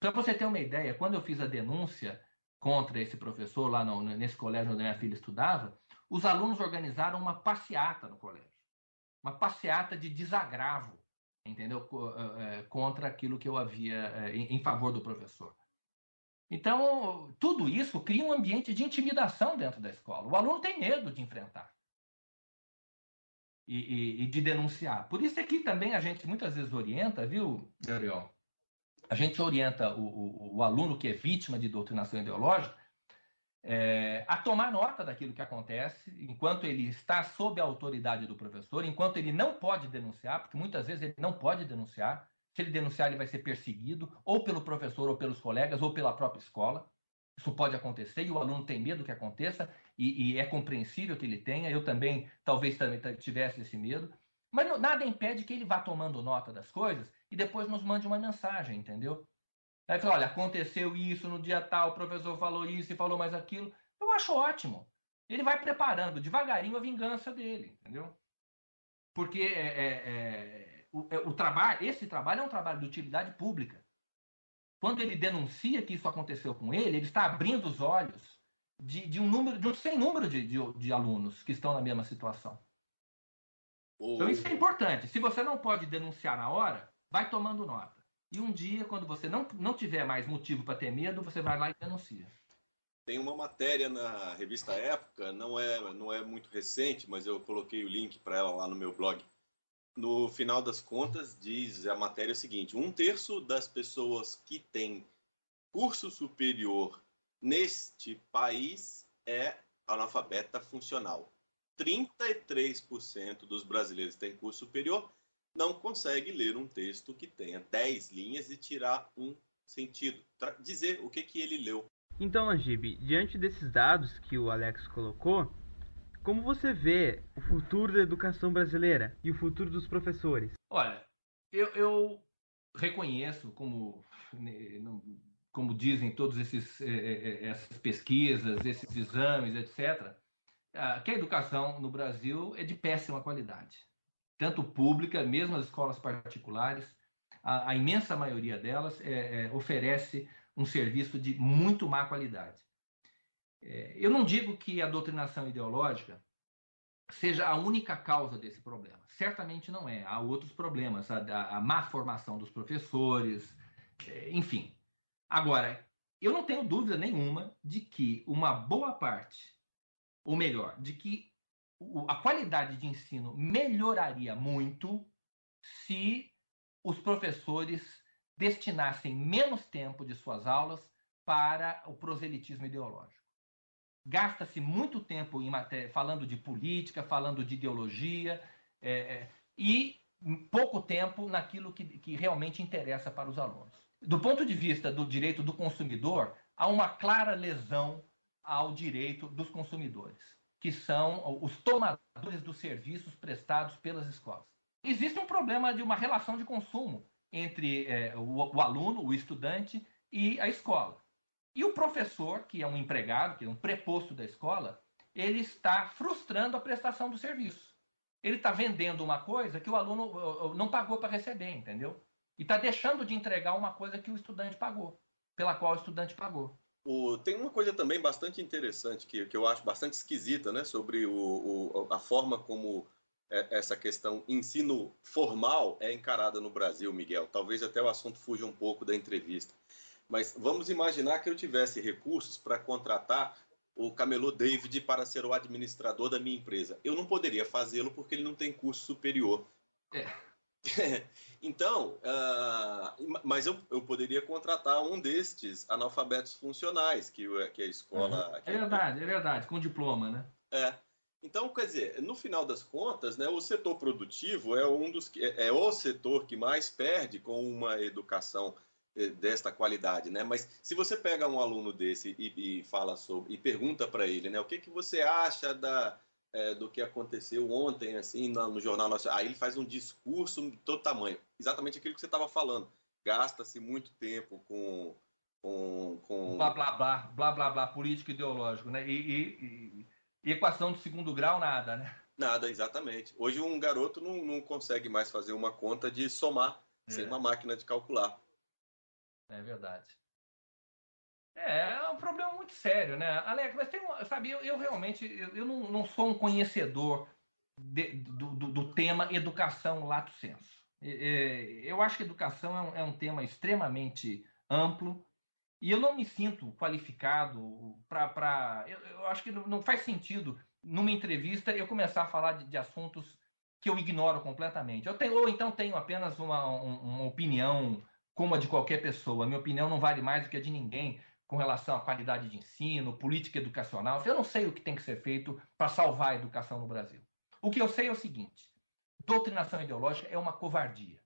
Para você ter uma ideia, quando eu fiz a denúncia contra esse professor lá nesse colégio onde a minha filha estudava, os alunos organizaram uma passeata no colégio. Uma passeata de desagravo, entendeu? Contra aquilo que eu havia em favor do professor. Então, tudo isso cria um ambiente de intimidação dentro da escola. O aluno tem medo de enfrentar e de denunciar. Por isso é que também a gente muitas vezes orienta, viu, Gabriel? A gente orienta o aluno que é vítima de doutrinação ideológica a tomar nota daquilo que acontece enquanto ele está sob a autoridade do professor, enquanto ele não pode denunciar, porque muitas vezes ele não pode denunciar. Se ele denunciar, ele vai ser perseguido, ou pelo professor, ou pelos colegas, ou pela própria escola. Isso pode acontecer e o aluno tem medo que aconteça, e é compreensível que ele tenha. Eu também, talvez também tivesse esse medo. Mas nada impede que ele vá tomando nota das coisas e depois nos mande uma mensagem, entendeu? Aí fala, olha, aconteceu isso no dia tal, o professor falou isso e falou mais aquilo. Eu acho ótimo. Ele vai preparando devagarinho a vingança dele, entendeu? Porque esse trabalho é um trabalho de utilidade pública. Quando ele denuncia que isso aconteceu com ele está abrindo os olhos de um sem número de alunos que estão na mesma situação. Então isso é importante. Se você não pode denunciar na hora, vai tomando nota. E um dia, quando você não tiver mais motivo para ter medo, você vai lá e denuncia. Tem uma matéria na revista Época, não é muito recente, mas eu coloquei o link para ela lá no meu blog. No final das contas, diz a matéria o seguinte: 1/3 das pessoas que têm curso superior neste país é analfabeta funcional. 33% dos brasileiros que têm curso superior não consegue ler um texto que tenha 10 linhas e tirar um sentido, dizer o que ele leu. Então, Najib, diante desses dados que o Alex colocou, como você vê o futuro da educação brasileira e o futuro dos professores? Olha, eu reconheço, como dizem todas essas pesquisas, esses exames, etc., que a educação no Brasil é de péssima qualidade. Tanto pública, mesmo as escolas particulares, a imensa maioria delas oferece um serviço de muito má qualidade. Eu não digo que a doutrinação ideológica seja a única causa desse problema. Certamente não é. Há outros problemas, a má formação dos professores, enfim. Agora, eu não tenho dúvida nenhuma de que uma boa parte, ou melhor, de que a qualidade de ensino melhoraria muito se os professores destinassem menos tempo de suas aulas para o proselitismo ideológico. Gasta-se muito tempo falando de política, falando de ideologia, e pouco tempo naquilo que realmente interessa para os alunos. Do ponto de vista do direito do consumidor, há uma clara lesão ao direito dos consumidores, que são os tomadores dos serviços prestados pelas escolas. Existe um problema de uma relação de consumo entre o aluno, o estudante e a escola. E o professor, que é um empregado, que é um preposto da escola, ele está frustrando a prestação do serviço. Ele está vendendo uma coisa que o aluno não pagou para receber, entendeu? E está deixando de entregar uma coisa que o estudante pagou, pela qual o estudante pagou. Tem uma coisa também bastante interessante que eu acho bastante esquisita, né, sobre a forma como essa questão ensino formal é encarada no Brasil, Miguel. Talvez até o assunto fuja um pouco da entrevista. Mas vamos imaginar que eu tivesse recursos para contratar o camelô David para ser o administrador da minha empresa. Eu não poderia fazê-lo porque ele não tem curso superior. Então, mas eu poderia contratar um destes analfabetos funcionais que a escola... É verdade, com diploma, né? Então, quer dizer, no final das contas, né, o setor produtivo é o setor que mais perde com uma educação desta qualidade, né? Mas se você pega um aluno desse e fala e pergunta para ele, né, o que você acha do que aconteceu ontem, assim, no Jornal Nacional, aí ele faz um discurso de todo tamanho, exatamente aquilo que você estava falando. Gasta-se muito tempo com blá blá blá, político ideológico, né? E equação de segundo grau, nada, né? Nada, exatamente. Hoje um garoto não consegue mais fazer uma conta de somar sem uma máquina de calcular. É verdade. É um problema muito sério, né? Alex, mas sabe, eu realmente eu não sou um conhecedor do tema educação lato sensu. Eu acho que educação é um tema extremamente amplo e eu não me sinto qualificado para... Eu acho que não faz sentido, numa entrevista, eu começar a falar de assuntos que eu ignoro completamente. Ou então tenho apenas uma opinião como a de qualquer pessoa. A minha opinião não vale mais do que a de ninguém com relação à qualidade de ensino, política educacional. Eu não sei o que tem que ser feito para salvar a educação no Brasil. O que eu sei é o seguinte: doutrinação ideológica é uma covardia.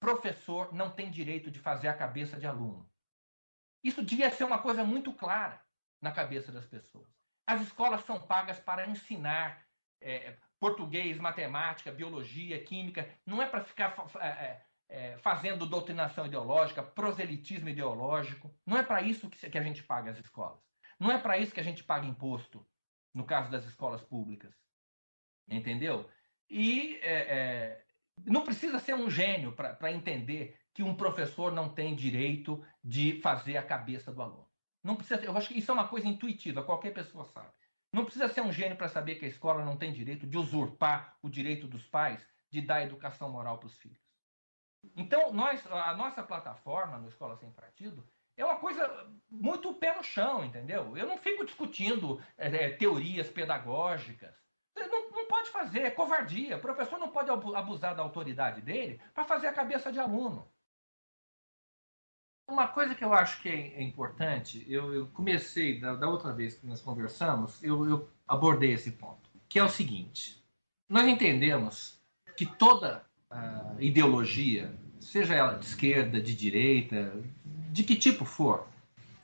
Professor não tem direito de fazer a cabeça de aluno. Isso devia ser uma coisa muito clara na cabeça das pessoas. As escolas são pagas para ensinar português, matemática, biologia, química. Não é para ficar fazendo doutrinação ideológica, proselitismo ideológico. Não é para isso que a gente paga as escolas. Não é para isso que a gente paga imposto, no caso das escolas públicas. Entendeu? E não precisa ser um gênio para entender que um professor não tem direito de fazer a cabeça do aluno. Não precisa. Eu acho que isso é uma coisa intuitiva, qualquer pessoa sabe. Não precisa ser um gênio para saber que a escola não tem direito de usurpar o direito dos pais de dar educação moral para os filhos. Então, a nossa plataforma no Escola Sem Partido é uma coisa muito pé no chão, entendeu? Eu não fico discutindo teorias pedagógicas. Não pode fazer, é covardia. O professor não pode abusar da autoridade dele para fazer a cabeça de aluno. Uma coisa que eu acho que é importante, eu comecei, da outra vez que nós conversamos, eu abordei esse ponto, que é o seguinte: nós entendemos que toda ideologia, seja ela de esquerda, de direita, de que tipo for,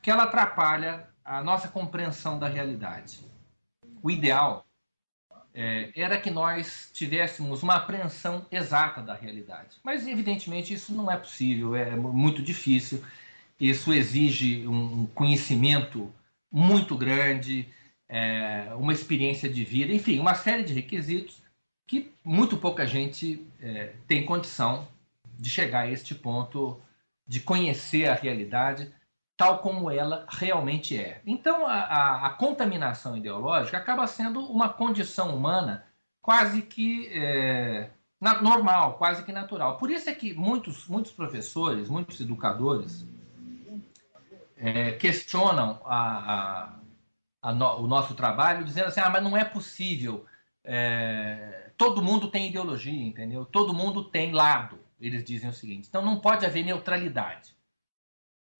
que ela atrapalha a nossa compreensão da realidade. O ideal era que nós tivéssemos uma apreensão exata da realidade. Mas, evidentemente, isso não é possível, é muito difícil. Isso exige um conhecimento muito grande, uma experiência de vida, enfim, uma série de requisitos que muito pouca gente tem condição de chegar a este ponto de conhecer a realidade tal como ela realmente é. Então, a contaminação ideológica acaba sendo uma condição humana quase que normal, quase que natural. Por isso é que muitos professores, muitos educadores questionam o nosso trabalho, dizendo assim, mas não é possível, todo mundo tem ideologia, entendeu? Todo mundo tem lado. Eles dizem o seguinte: então não pode haver neutralidade.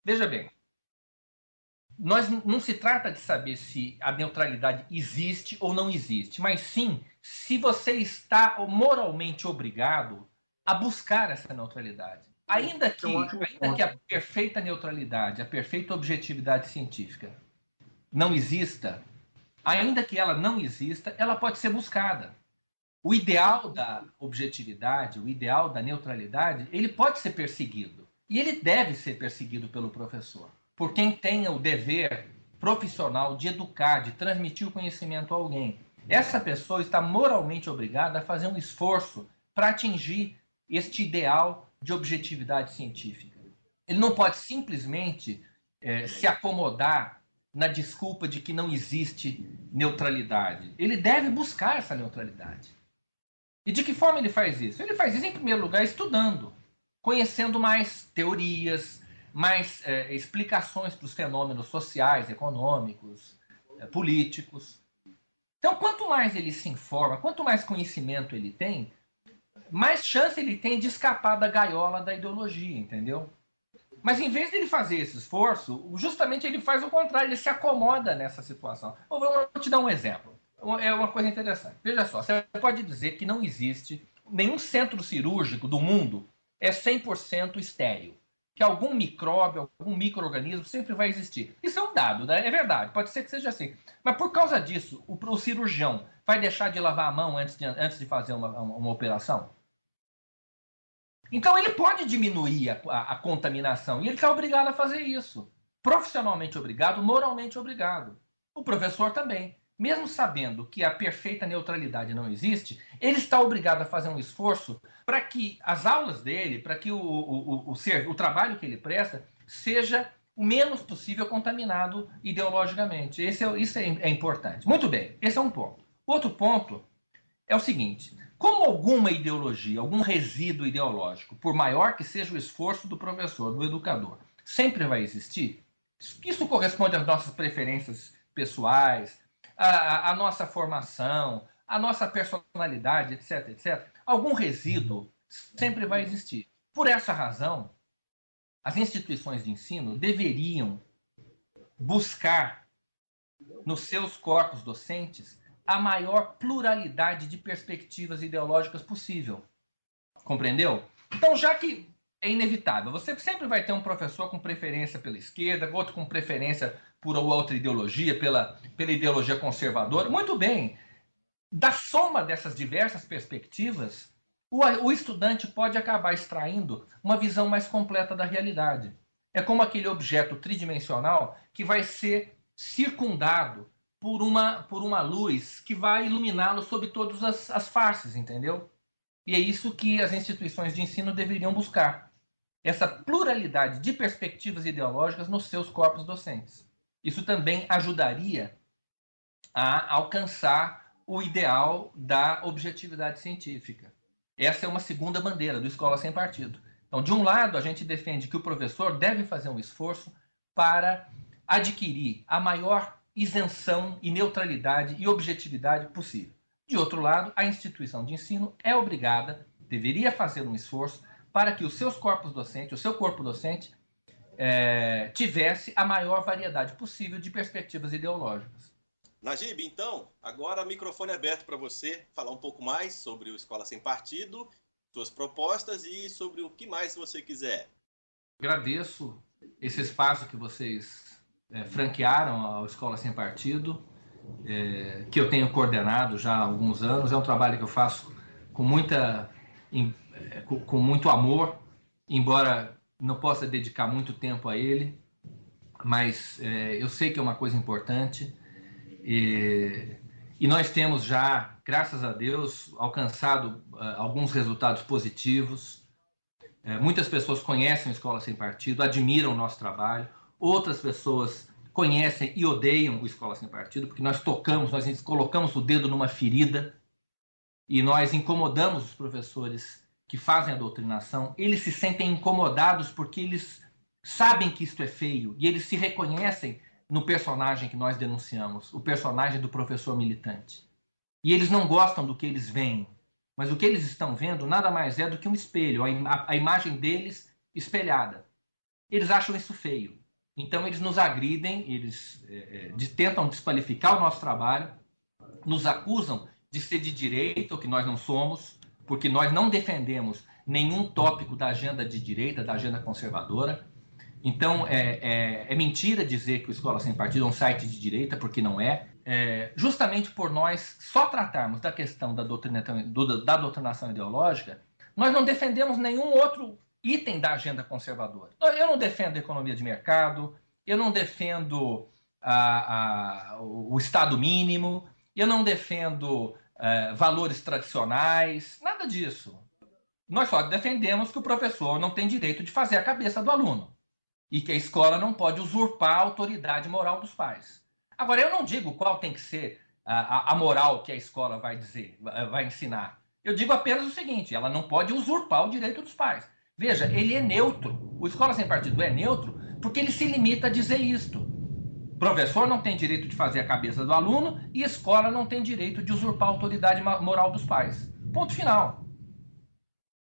Veja bem, não se trata de saber se a neutralidade existe ou não existe, mas sim se você está moralmente obrigado a buscar essa neutralidade. Ainda que a perfeita neutralidade, a perfeita objetividade científica não exista, ainda que ela não exista, ela pode ser buscada. o ideal da objetividade, o ideal da neutralidade, ele pode ser perseguido. E ele deve ser perseguido pelo professor, por quem tenha o dever profissional de educar, de transmitir o conhecimento a alguém. Essa pessoa está moralmente obrigada a fazer um esforço para atingir este ideal de objetividade científica. Ele não pode simplesmente se acomodar na desculpa de que não existe neutralidade. Ele deve buscar essa neutralidade. E de que forma ele faz isso? Ele faz isso, em primeiro lugar, estudando, conhecendo mais teorias, mais explicações para os fenômenos sociais, econômicos, políticos. Então, quanto mais ele se informa, quanto mais conhecimento ele tem, mais chance ele tem de escapar da gaiola da ideologia, entendeu? Mas em vez de ele fazer esse esforço, justamente ele faz o contrário, ele se acomoda nessa situação. Eu vou te dar um exemplo. É uma coisa interessante. Veja só, você pode dizer que não existe nenhum centro cirúrgico do mundo é 100% estéril. Que algum micróbio, algum micro-organismo sempre vai existir. Isso é um dado, né? É verdade, pode ser que seja assim. Mas por causa disso, o cirurgião vai deixar de lavar a mão antes de fazer uma operação? Então ele pode diminuir a contaminação e ele está obrigado a fazer isso. Profissionalmente obrigado, moralmente obrigado. O professor também. Mesmo sabendo que a perfeita neutralidade não existe, ele está obrigado a fazer um esforço para que as aulas dele, para que o trabalho que ele presta, seja o menos possível contaminado ideologicamente. Isso é importante. Muito bem, esse é um ponto. Outro ponto é o seguinte: como alguma ideologia, algum resíduo ideológico, por maior que seja o esforço do professor, do educador, sempre vai existir, isso corresponde às nossas preferências pessoais, a nossa formação, a nossa personalidade, etc, etc. Algum resíduo sempre vai existir. Por essa razão, as instituições de ensino deveriam buscar nos seus corpos docentes a maior pluralidade de perspectivas ideológicas possível. Compreendeu? Então, já que é inevitável, você sempre vai ter um professor com preferência pela esquerda, outro com preferência por outra ideologia, pela ideologia conservadora. Muito bem. Da soma dessas diversas perspectivas, o estudante pode acabar extraindo uma visão mais completa da realidade. É como aquele objeto tridimensional que vai ser circundado por uma luz que vai iluminá-lo sob todas as faces, entendeu? E é isso que as instituições de ensino deveriam buscar. Essa pluralidade de perspectivas ideológicas nos seus corpos docentes. Isso também ajudaria a alcançar o ideal da objetividade científica. Essa é uma segunda bandeira do Escola Sem Partido. Então, de um lado, a gente defende que o professor deve fazer um esforço para adquirir a maior isenção e neutralidade e objetividade possível. De outro lado, a instituição de ensino é obrigada, deveria fazer um esforço para que os seus corpos docentes, o seu corpo docente, tivesse a maior variedade possível de perspectivas ideológicas. Najib, então, agora o microfone é aberto para você falar um pouco mais sobre o Escola Sem Partido, suas propostas e sobre o que mais você quiser. Agradeço esse espaço que vocês franquearam ao Escola Sem Partido, que eu tenho coordenado já há alguns anos. É um trabalho que eu faço com muito amor, embora não possa dedicar muito tempo a ele, mas eu sei que é uma coisa importante. E nós temos já, graças a Deus, alcançado alguns resultados positivos. Muitas pessoas conhecem a Escola Sem Partido, admiram o nosso trabalho. Outras pessoas conhecem e odeiam o Escola Sem Partido, porque nós colocamos o dedo numa ferida e nós incomodamos os professores que fazem a doutrinação. Eles se sentem incomodados porque eles sabem que isto é feio e eles se reconhecem no personagem que nós denunciamos, o personagem do professor militante. E eles não gostam do que eles veem, mas o que eles estão vendo nada mais é do que um espelho, a imagem deles espelhada. Eles acham isso feio. Então eles nos agridem, eles tentam desqualificar o nosso trabalho, nos acusam de ser de direita, o que nós não somos, porque nós não defendemos nenhum tópico da agenda de direita, da agenda conservadora. Então, é mentira dizer que o Escola Sem Partido é um site de direita, porque não é. Justamente por nós só tratarmos da questão da doutrinação ideológica, nós não defendemos nenhum outro item da agenda conservadora. Eu não defendo a economia de mercado, eu não defendo o Estado mínimo, eu não defendo valores tradicionais, nada disso. Nós só defendemos que o professor não tem direito de fazer a cabeça do aluno e que a escola não pode usurpar a autoridade moral dos pais. Agora, eu não digo qual tem que ser a moral que a escola vai ensinar. Eu digo apenas o seguinte: ela não pode usurpar o direito dos pais. Veja, ele é neutro. O Escola Sem Partido é neutro porque ele se limita a dizer isto. Professor não tem direito de fazer a cabeça do aluno e escola não tem direito de usurpar a autoridade moral dos pais. Ponto final.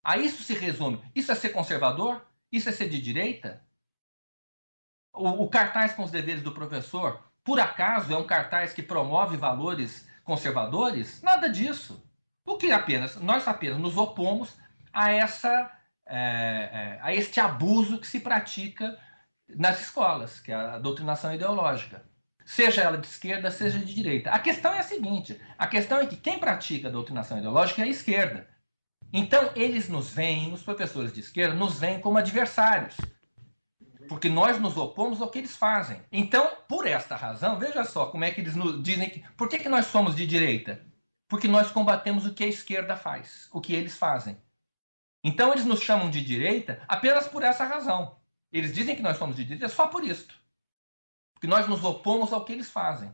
A isso se resume. Isso é ser conservador? Isso é ser de direita? O cartaz com os deveres do professor, por acaso, é um cartaz que promove valores conservadores? Nada disso. Nós apenas nos opomos a este abuso que se pratica nas escolas, que é a doutrinação ideológica. Seja ela de esquerda, seja de direita. A questão é a seguinte: a questão é que quem pratica a doutrinação ideológica é a esquerda. Então, os professores de esquerda, nos veem como adversários, porque nós nos opomos ao que eles fazem. Então, por esta razão, veja só como é que eles nos dizem por que nós somos de direita? Porque nós combatemos o que a esquerda faz, o que eles fazem. Então, eles nos chamam de direita apenas por essa razão. Eles dizem que nós somos de direita só por isso. Porque nós nos opomos ao que eles fazem.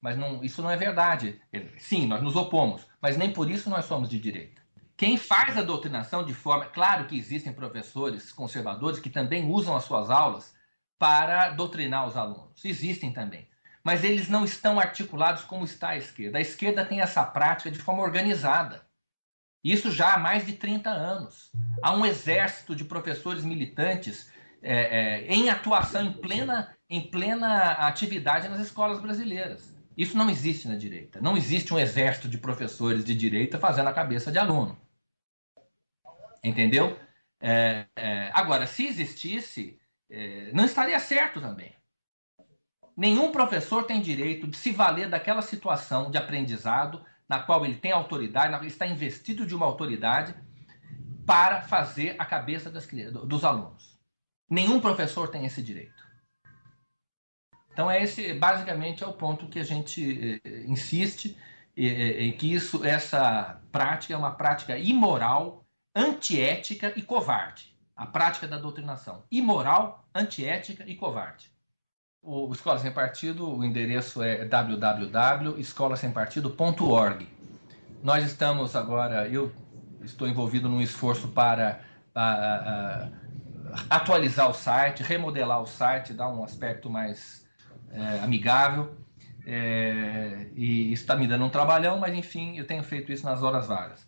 Mas isso não é verdade. Sim, nós nos opomos, mas nem por isso nós somos de direita. Quem faz a doutrinação de forma... Claro que existem professores conservadores que também usam as suas aulas para doutrinar os alunos. Existem também. Mas eles não estão articulados como está a esquerda. A esquerda tem essa prática de forma organizada. Isso já há mais de 30 anos. Há um exército de professores militantes em atuação, em plena atividade nas escolas brasileiras. Isso não existe na direita. Não existe um exército de professores de direita fazendo a cabeça de aluno. Entendeu? Agora, se existisse, não estaria certo também. Nenhum professor tem direito de se valer daquela situação de aprendizado na qual ele tem autoridade, está investido de uma autoridade para fazer a cabeça dos alunos. Nenhum professor tem esse direito. Então, esse basicamente é o ponto que a gente insiste, em que essa prática é uma prática imoral, antiética e covarde. A prática da doutrinação. Imoral, antiética e covarde. O Escola Sem Partido, o endereço é www.escolasempartido.org. Nós estamos agora, eu estou envolvido num esforço para atualizar o site, remodelar o site, dar um aspecto mais amigável. E isso está me dando um trabalhão, mas enfim, eu tenho feito isso nas horas vagas.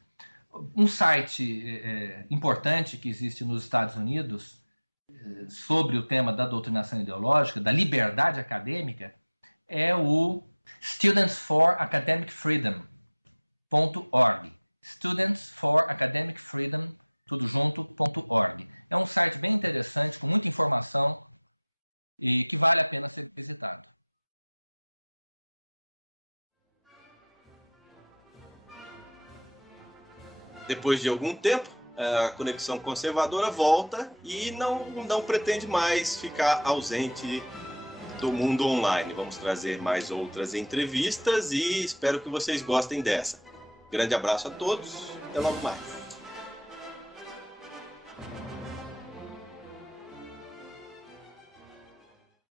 Um site importante que existe nos Estados Unidos sobre o tema da doutrinação ideológica, da liberdade acadêmica, é o Students for Academic Freedom.org. Students for Academic Freedom, tudo junto.org. É um site bem interessante, com muita informação e que vale a pena ser visitado. Depois de algum tempo, a Conexão Conservadora volta e não pretende mais ficar ausente do mundo online. Vamos trazer mais outras entrevistas e espero que vocês gostem dessa. Grande abraço a todos, até logo mais.